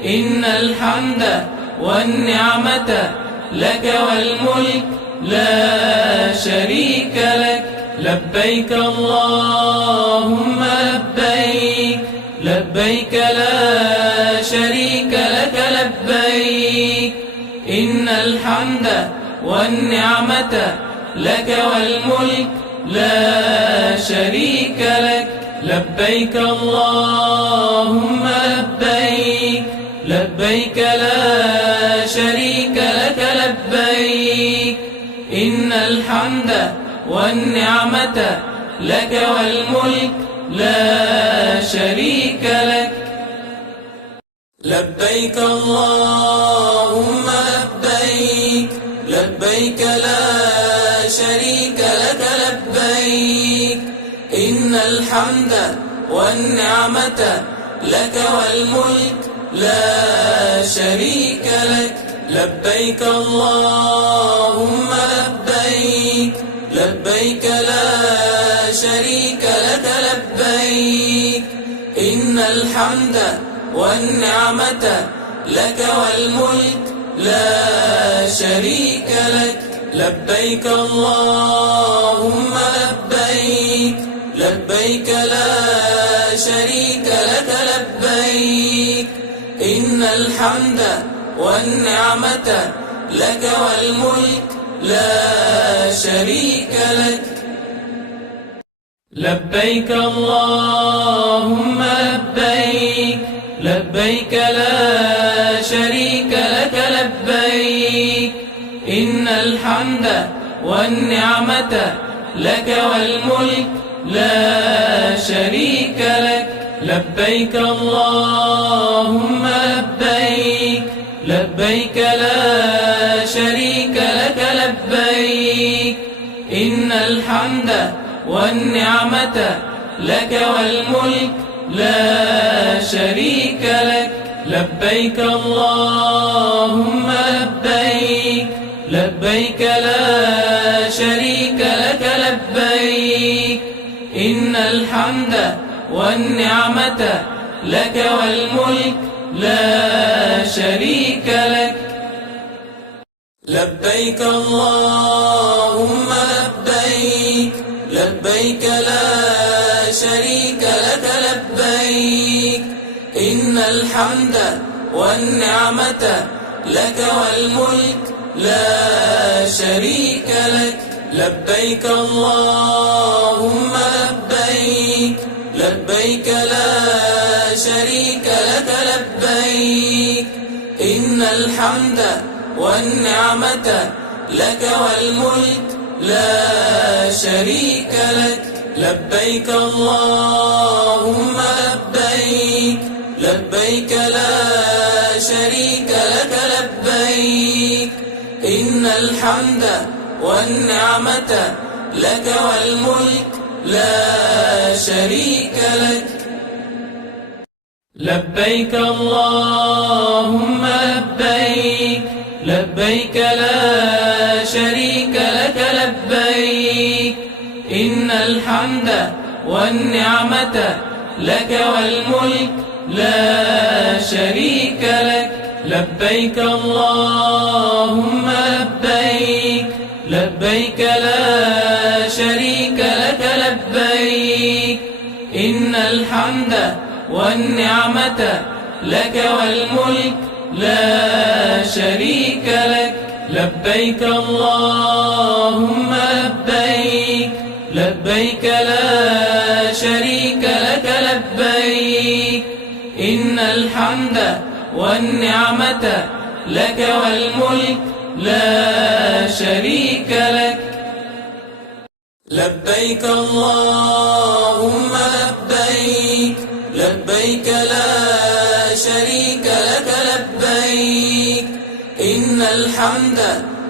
إن الحمد والنعمة لك والملك لا شريك لك لبيك اللهم لبيك لبيك لا شريك لك لبيك إن الحمد والنعمة لك والملك لا شريك لك لبيك اللهم لبيك لبيك لا شريك لك لبيك إن الحمد والنعمة لك والملك لا شريك لك لبيك اللهم لبيك لبيك لا شريك لك لبيك إن الحمد والنعمة لك والملك لا شريك لك لبيك اللهم لبيك لبيك لا شريك لك لبيك إن الحمد والنعمة لك والملك لا شريك لك لبيك اللهم لبيك لبيك لا شريك لك لبيك إن الحمد والنعمة لك والملك لا شريك لك لبيك اللهم لبيك لبيك لا شريك لك لبيك إن الحمد والنعمة لك والملك لا شريك لك لبيك اللهم لبيك لبيك لا شريك لك لبيك إن الحمد والنعمة لك والملك لا شريك لك لبيك اللهم لبيك لبيك لا شريك لك لبيك إن الحمد والنعمة لك والملك لا شريك لك لبيك اللهم لبيك لبيك لا شريك لك لبيك إن الحمد والنعمة لك والملك لا شريك لك لبيك اللهم لبيك لبيك لا شريك لك لبيك إن الحمد والنعمة لك والملك لا شريك لك لبيك اللهم لبيك لبيك لا شريك لك لبيك إن الحمد والنعمة لك والملك لا شريك لك لبيك اللهم لبيك لبيك لا شريك لك لبيك إن الحمد والنعمة لك والملك لا شريك لك لبيك اللهم لبيك لبيك لا شريك لك لبيك إن الحمد والنعمة لك والملك لا شريك لك لبيك اللهم لبيك لبيك لا شريك لك لبيك إن الحمد والنعمة لك والملك لا شريك لك لبيك اللهم لبيك لبيك لا شريك لك لبيك إن الحمد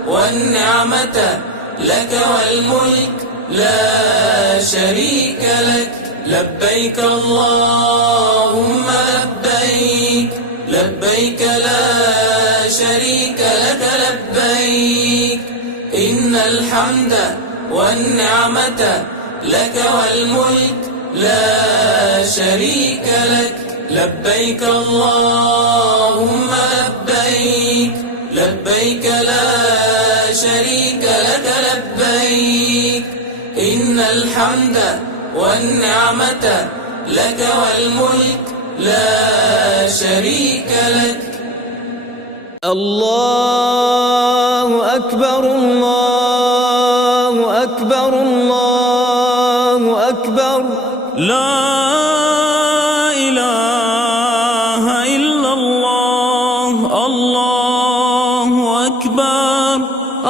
والنعمة لك والملك لا شريك لك لبيك اللهم لبيك لبيك لا شريك لك لبيك إن الحمد والنعمة لك والملك لا شريك لك لبيك اللهم لبيك لبيك لا شريك لك لبيك إن الحمد والنعمة لك والملك لا شريك لك الله أكبر الله أكبر الله أكبر لا إله إلا الله الله أكبر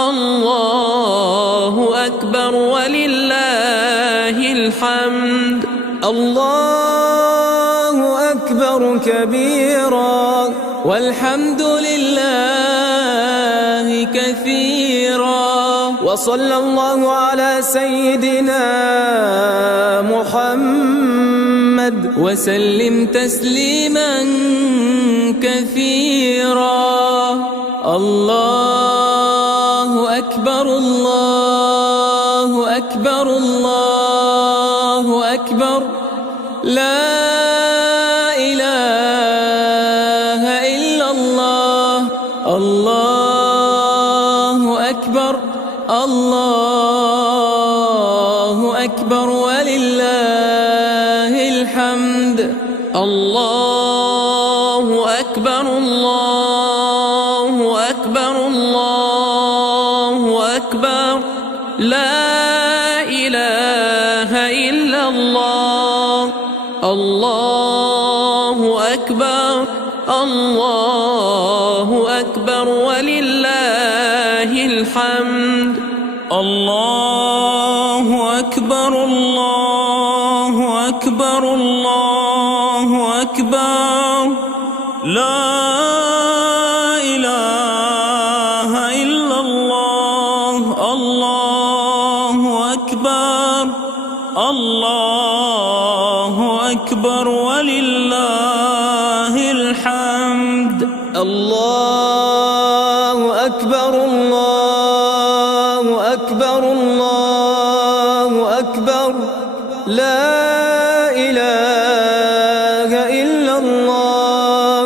الله أكبر ولله الحمد الله أكبر كبيرا والحمد لله كثيرا كثيرا. وصلى الله على سيدنا محمد وسلم تسليما كثيرا. الله أكبر الله أكبر الله أكبر لا إله إلا الله. الله أكبر الله أكبر ولله الحمد. الله أكبر الله أكبر الله أكبر لا إله إلا الله. الله أكبر الله أكبر ولله الحمد. الله أكبر الله أكبر الله أكبر لا إله إلا الله. الله أكبر الله أكبر ولله الحمد. الله أكبر الله أكبر الله أكبر لا إله إلا الله.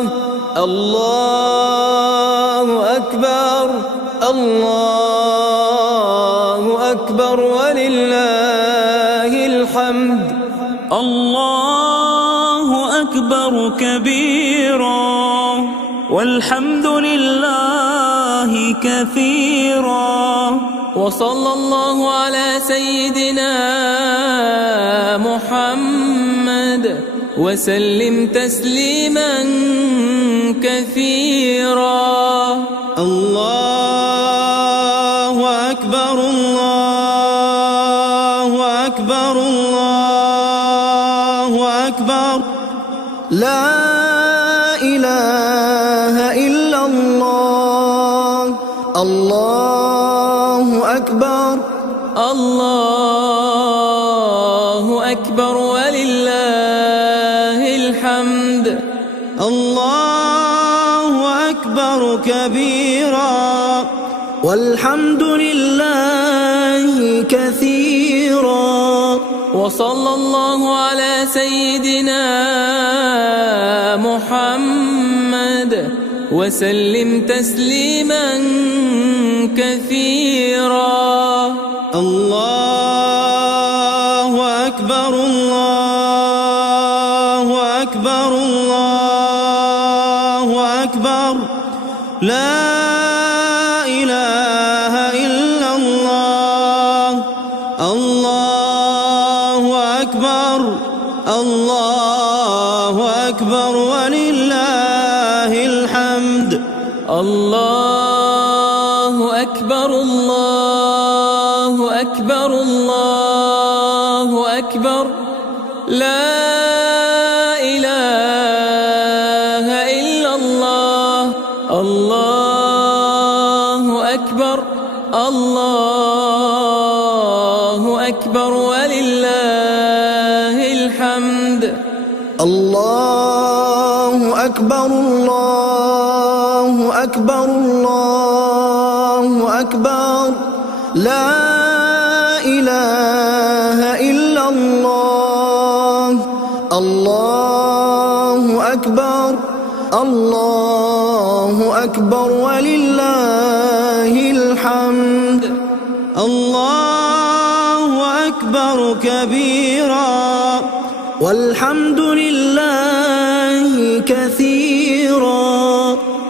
الله أكبر الله أكبر ولله الحمد. الله أكبر كبيرا والحمد لله كثيرا. وصلى الله على سيدنا محمد وسلم تسليما كثيرا. الله أكبر الله أكبر الله أكبر لا إله إلا الله. الله أكبر الله أكبر ولله الحمد. الله أكبر كبيرا والحمد لله كثيرا. وصلى الله على سيدنا محمد وسلم تسليما كثيرا. الله أكبر الله أكبر الله أكبر لا إله إلا الله. الله أكبر الله أكبر ولله الحمد. الله أكبر الله أكبر الله أكبر لا إله إلا الله. الله أكبر الله أكبر ولله الحمد. الله أكبر الله أكبر الله أكبر لا إله إلا الله. الله أكبر الله أكبر ولله الحمد. الله أكبر كبيرا والحمد لله كثيرا.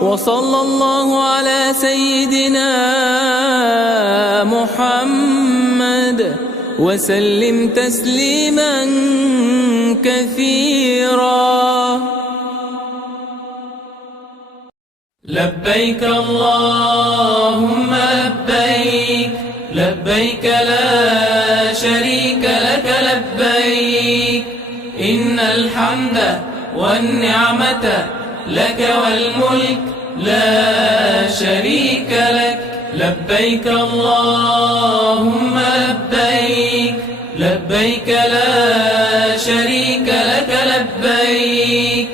وصلى الله على سيدنا محمد وسلم تسليما كثيرا. لبيك اللهم لبيك لبيك لا شريك لك لبيك إن الحمد والنعمة لك والملك لا شريك لك لبيك اللهم لبيك لبيك لا شريك لك لبيك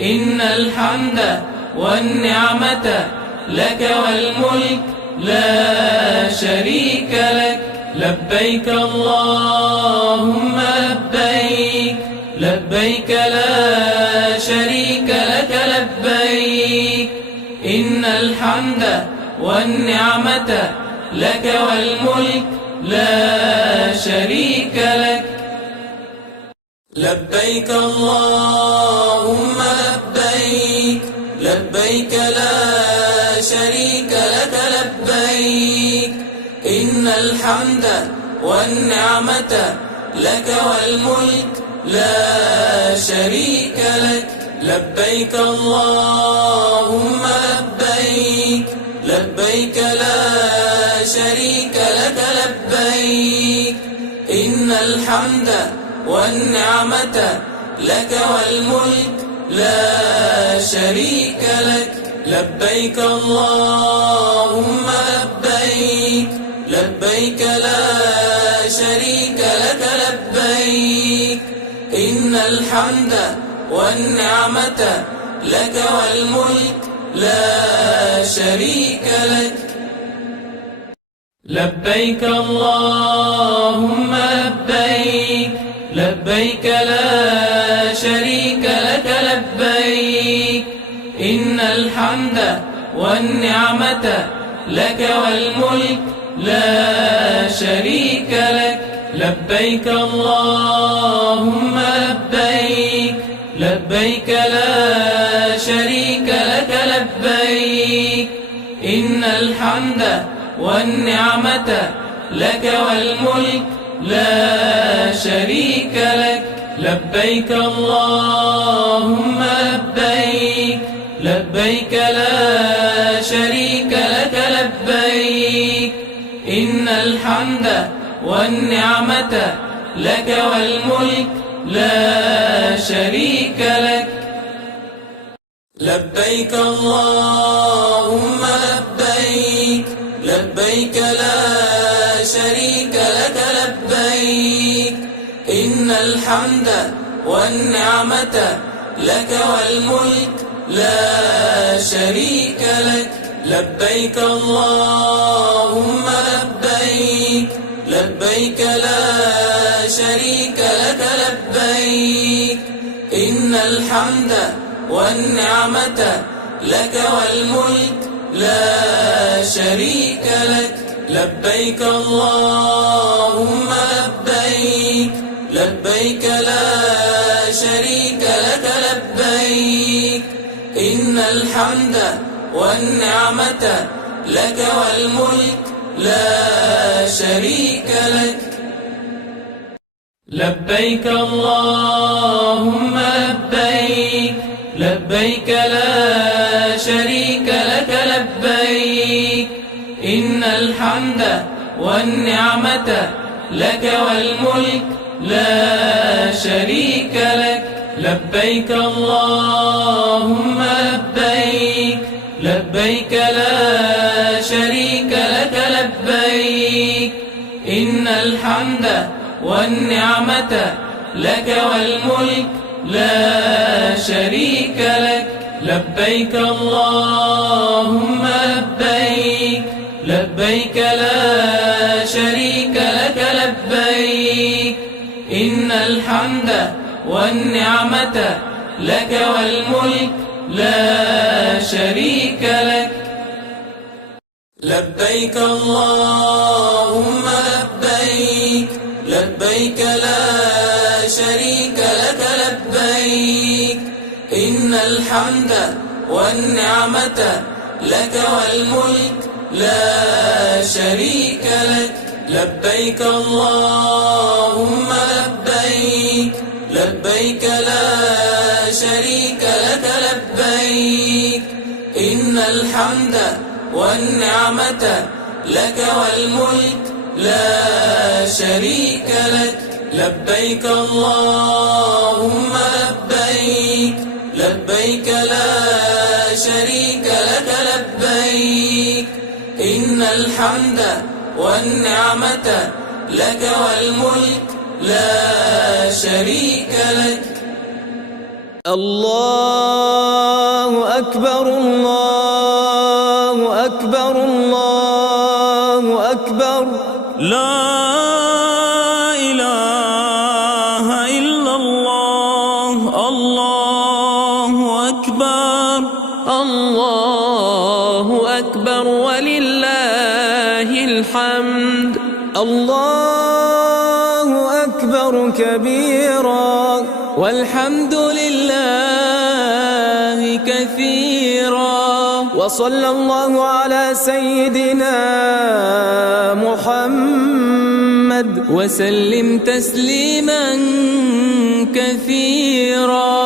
إن الحمد والنعمة لك والملك لا شريك لك لبيك اللهم لبيك لبيك لا شريك لك لبيك إن الحمد والنعمة لك والملك لا شريك لك لبيك اللهم لبيك لبيك لا شريك لك لبيك إن الحمد والنعمة لك والملك لا شريك لك لبيك اللهم لبيك لبيك لا شريك لك لبيك إن الحمد والنعمة لك والملك لا شريك لك لبيك اللهم لبيك لبيك لا شريك لك لبيك إن الحمد والنعمة لك والملك لا شريك لك لبيك اللهم لبيك لبيك لا شريك لك لبيك إن الحمد والنعمة لك والملك لا شريك لك لبيك اللهم لبيك لبيك لا شريك لك لبيك إن الحمد والنعمة لك والملك لا شريك لك لبيك اللهم لبيك لبيك لا شريك لك لبيك إن الحمد والنعمة لك والملك لا شريك لك لبيك اللهم لبيك لبيك لا شريك لك لبيك إن الحمد والنعمة لك والملك لا شريك لك لبيك اللهم لبيك لبيك لا شريك لك لبيك إن الحمد والنعمة لك والملك لا شريك لك لبيك اللهم لبيك لبيك لا شريك لك لبيك إن الحمد والنعمة لك والملك لا شريك لك لبيك اللهم لبيك لبيك لا شريك لك لبيك إن الحمد والنعمة لك والملك لا شريك لك لبيك اللهم لبيك لبيك لا شريك لك لبيك إن الحمد والنعمة لك والملك لا شريك لك لبيك اللهم لبيك لبيك لا شريك لك لبيك إن الحمد والنعمة لك والملك لا شريك لك لبيك اللهم لبيك لبيك لا شريك لك لبيك إن الحمد والنعمة لك والملك لا شريك لك لبيك اللهم لبيك لبيك لا شريك لك لبيك إن الحمد والنعمة لك والملك لا شريك لك لبيك اللهم لبيك لبيك لا شريك لك لبيك إن إن الحمد والنعمة لك والملك لا شريك لك. الله أكبر الله أكبر الله أكبر. لا إله إلا الله. الله أكبر. الله أكبر ولله الحمد. الله أكبر كبيرا والحمد لله كثيرا. وصلى الله على سيدنا محمد وسلم تسليما كثيرا.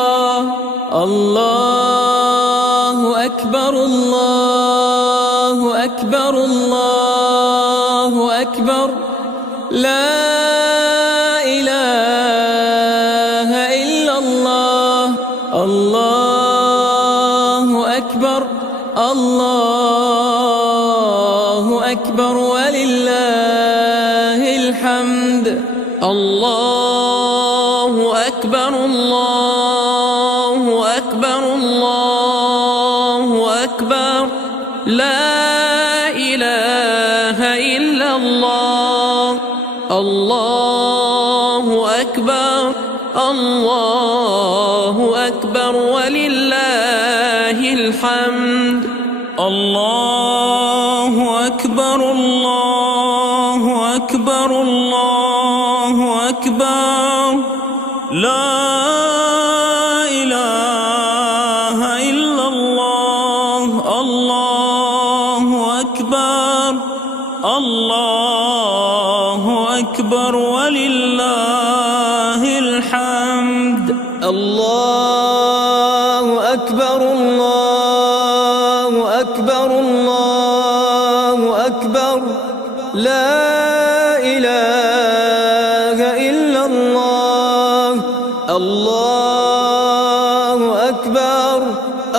الله أكبر الله أكبر الله أكبر. لا إله إلا الله. الله أكبر الله أكبر ولله الحمد. الله أكبر الله أكبر الله أكبر. لا إله إلا الله. الله أكبر الله أكبر ولله الحمد. الله أكبر الله أكبر الله أكبر. لا إله إلا الله. الله أكبر الله أكبر ولله الحمد. الله أكبر الله أكبر الله أكبر. لا إله إلا الله. الله أكبر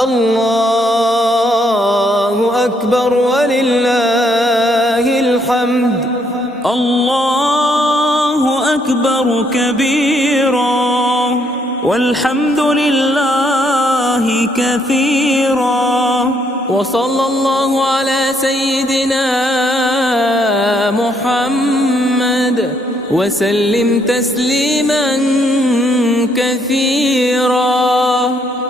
الله أكبر ولله الحمد. الله أكبر كبيرا والحمد لله كثيرا. وصلى الله على سيدنا محمد وسلم تسليما كثيرا.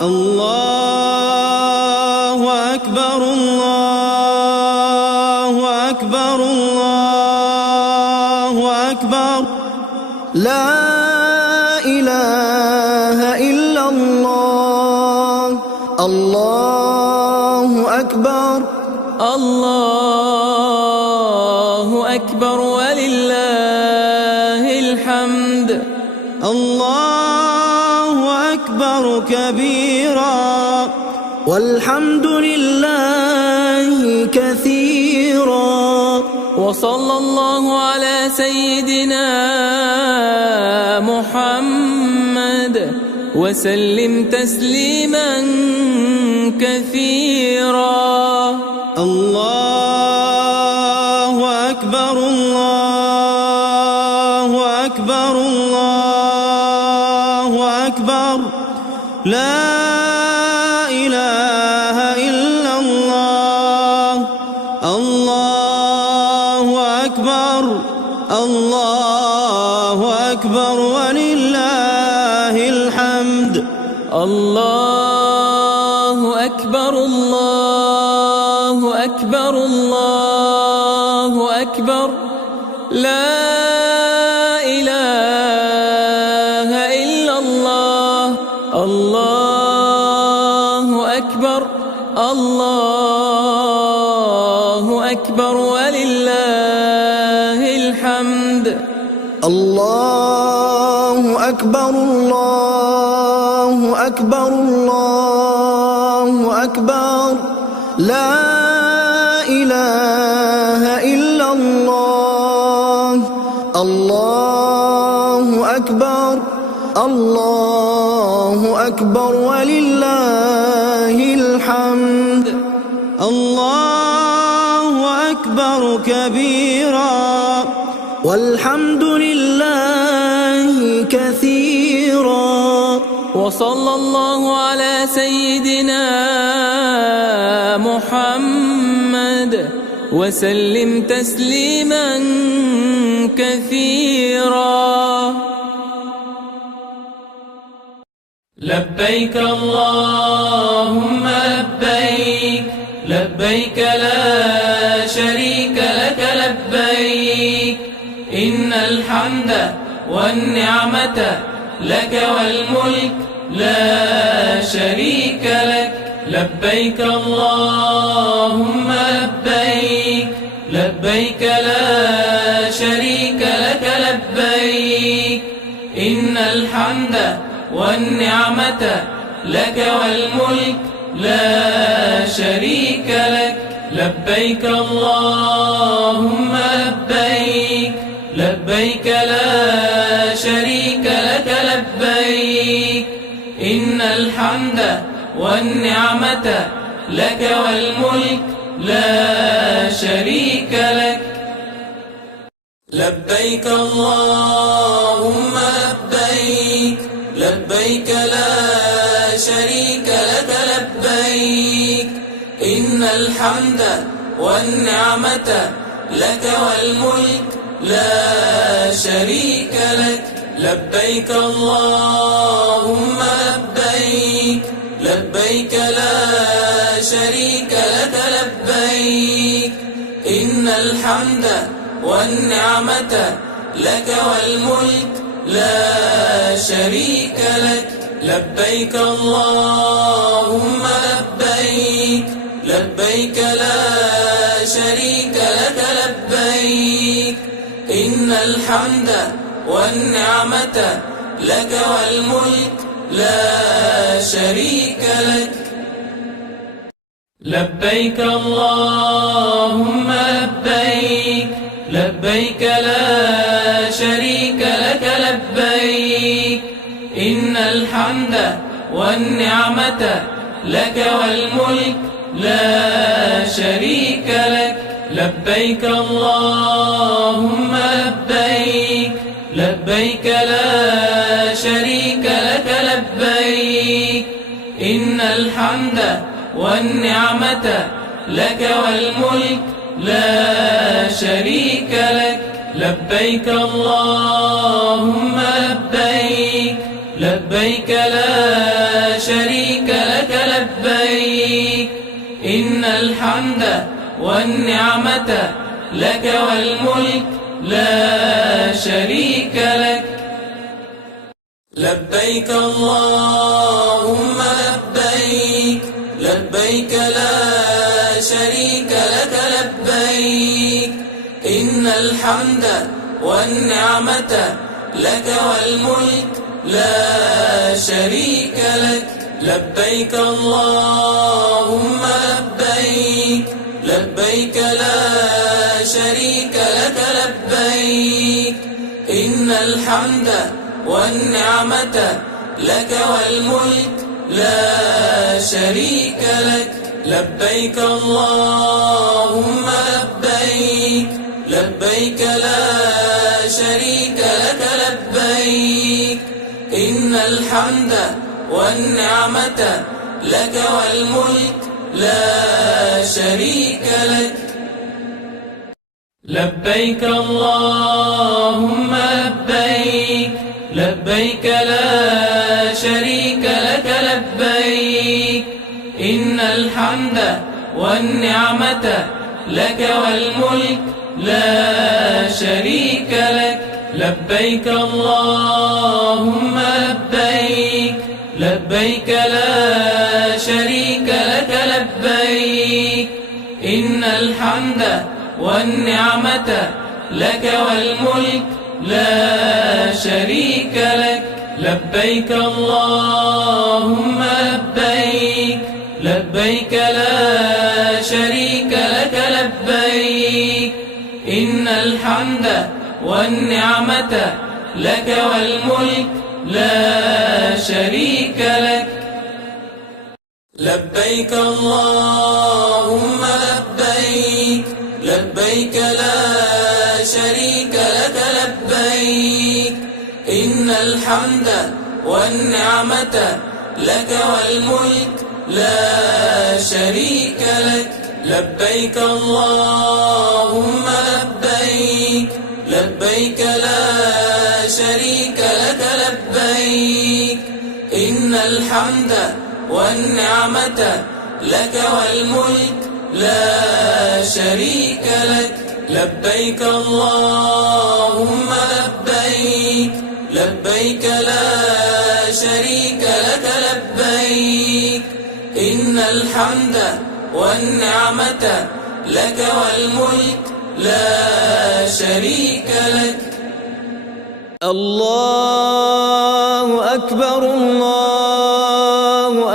الله أكبر الله أكبر الله أكبر. لا إله إلا الله. الله أكبر الله أكبر ولله الحمد. الله أكبر كبيرا والحمد لله كثيرا. وصلى الله على سيدنا محمد وسلم تسليما كثيرا. الله أكبر الله أكبر الله أكبر. لا إله إلا الله. الله أكبر الله أكبر ولله الحمد. الله أكبر الله أكبر الله أكبر. لا إله إلا الله. الله أكبر الله أكبر ولله الحمد. الله أكبر الله أكبر الله أكبر. لا إله إلا الله. الله أكبر الله أكبر ولله الحمد. الله أكبر كبيرا والحمد لله كثيرا وصلى الله على سيدنا محمد وسلم تسليما كثيرا. لبيك اللهم لبيك لبيك لا شريك لك لبيك إن الحمد والنعمة لك والملك لا شريك لك. لبيك اللهم لبيك لبيك لا شريك لك لبيك إن الحمد والنعمة لك والملك لا شريك لك. لبيك اللهم لبيك لبيك لا شريك لك لبيك إن الحمد والنعمة لك والملك لا شريك لك. لبيك اللهم لبيك لبيك لا شريك لك لبيك إن الحمد والنعمة لك والملك لا شريك لك. لبيك اللهم لبيك لبيك لا شريك لك لبيك إن الحمد والنعمة لك والملك لا شريك لك. لبيك اللهم لبيك لبيك لا شريك لك لبيك إن الحمد والنعمة لك والملك لا شريك لك. لبيك اللهم لبيك لبيك لا شريك لك لبيك إن الحمد والنعمة لك والملك لا شريك لك. لبيك اللهم لبيك لبيك لا شريك لك لبيك إن الحمد والنعمة لك والملك لا شريك لك. لبيك اللهم لبيك لبيك لا شريك لك لبيك إن الحمد والنعمة لك والملك لا شريك لك. لبيك اللهم لبيك لبيك لا شريك لك لبيك إن الحمد والنعمة لك والملك لا شريك لك. لبيك اللهم لبيك لبيك لا شريك لك لبيك إن الحمد والنعمة لك والملك لا شريك لك. لبيك اللهم لبيك لبيك لا شريك لك لبيك إن الحمد والنعمة لك والملك لا شريك لك. لبيك اللهم لبيك لبيك لا شريك لك لبيك إن الحمد والنعمة لك والملك لا شريك لك. لبيك اللهم لبيك لبيك لا شريك لك لبيك إن الحمد والنعمة لك والملك لا شريك لك. لبيك اللهم لبيك لبيك لا شريك لك لبيك إن الحمد والنعمة لك والملك لا شريك لك. لبيك اللهم لبيك لبيك لا شريك لك لبيك إن الحمد والنعمة لك والملك لا شريك لك لبيك اللهم لبيك لبيك لا شريك لك لبيك إن الحمد والنعمة لك والملك لا شريك لك لبيك اللهم لبيك لبيك لا شريك لك لبيك إن الحمد والنعمة لك والملك لا شريك لك الله أكبر الله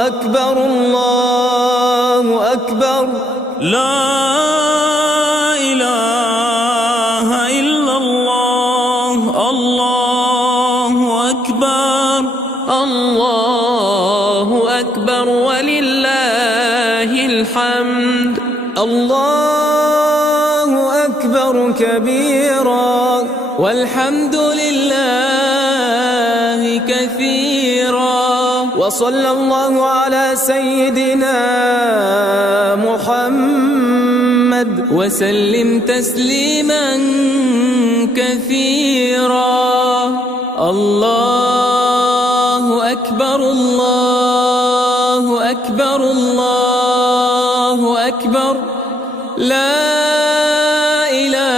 أكبر الله أكبر لا إله إلا الله الله أكبر الله أكبر ولله الحمد الله أكبر كبيرا والحمد لله كثيرا وصلى الله على سيدنا محمد وسلم تسليما كثيرا الله أكبر الله أكبر الله أكبر لا إله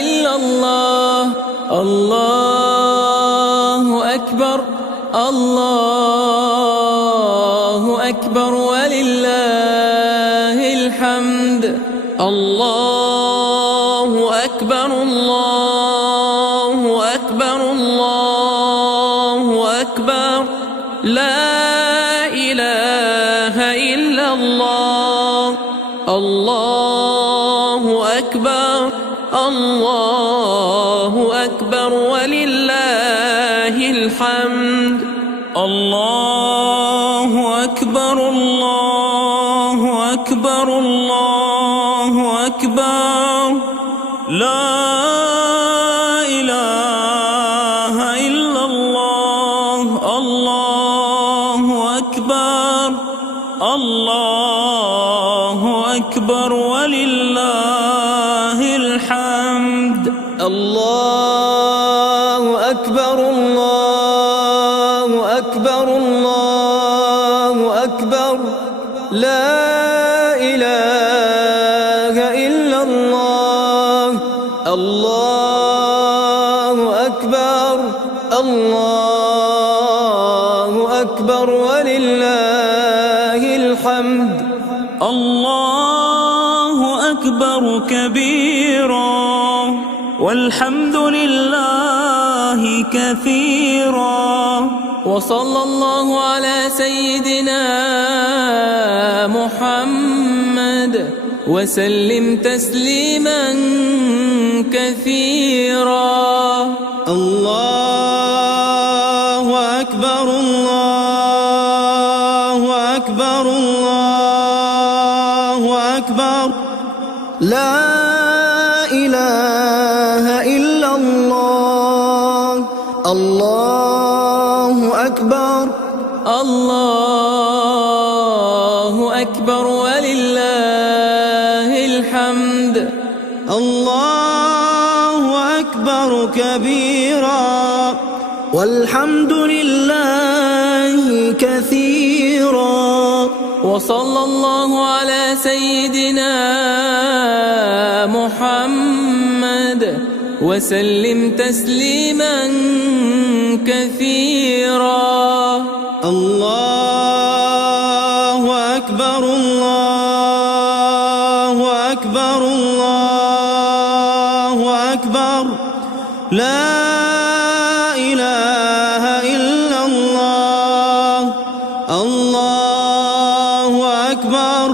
إلا الله الله أكبر الله أكبر ولله الحمد الله أكبر الله أكبر الله أكبر لا إله إلا الله الله أكبر الله أكبر ولله الحمد الله أكبر الله أكبر الله أكبر لا إله إلا الله الله أكبر الله أكبر ولله الحمد الله أكبر الله أكبر الله أكبر لا إله إلا الله الله أكبر الله أكبر ولله الحمد الله أكبر كبيرا والحمد لله كثيرا وصلى الله على سيدنا محمد وسلم تسليما كثيرا الله أكبر الله أكبر الله أكبر لا إله إلا الله الله أكبر الله أكبر ولله الحمد الله أكبر كبيرا والحمد لله كثيرا وصلى الله على سيدنا محمد وسلم تسليما كثيرا الله أكبر الله أكبر الله أكبر لا إله إلا الله الله أكبر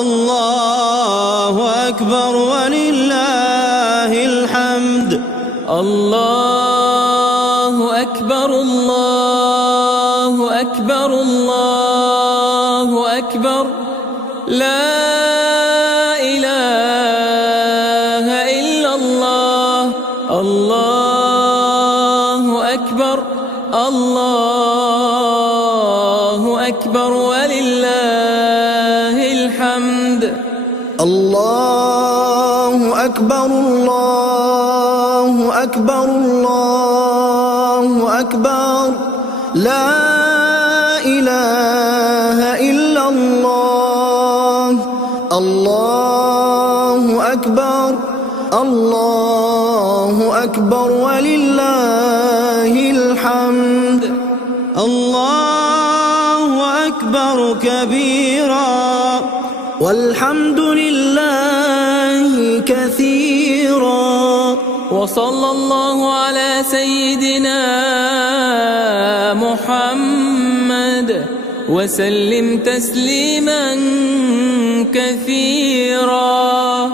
الله أكبر ولله الحمد الله أكبر الله أكبر الله أكبر لا إله الله أكبر الله أكبر ولله الحمد. الله أكبر الله أكبر الله أكبر لا إله إلا الله. الله أكبر الله أكبر ولله الحمد. الله أكبر كبيرا والحمد لله كثيرا. وصلى الله على سيدنا محمد وسلم تسليما كثيرا.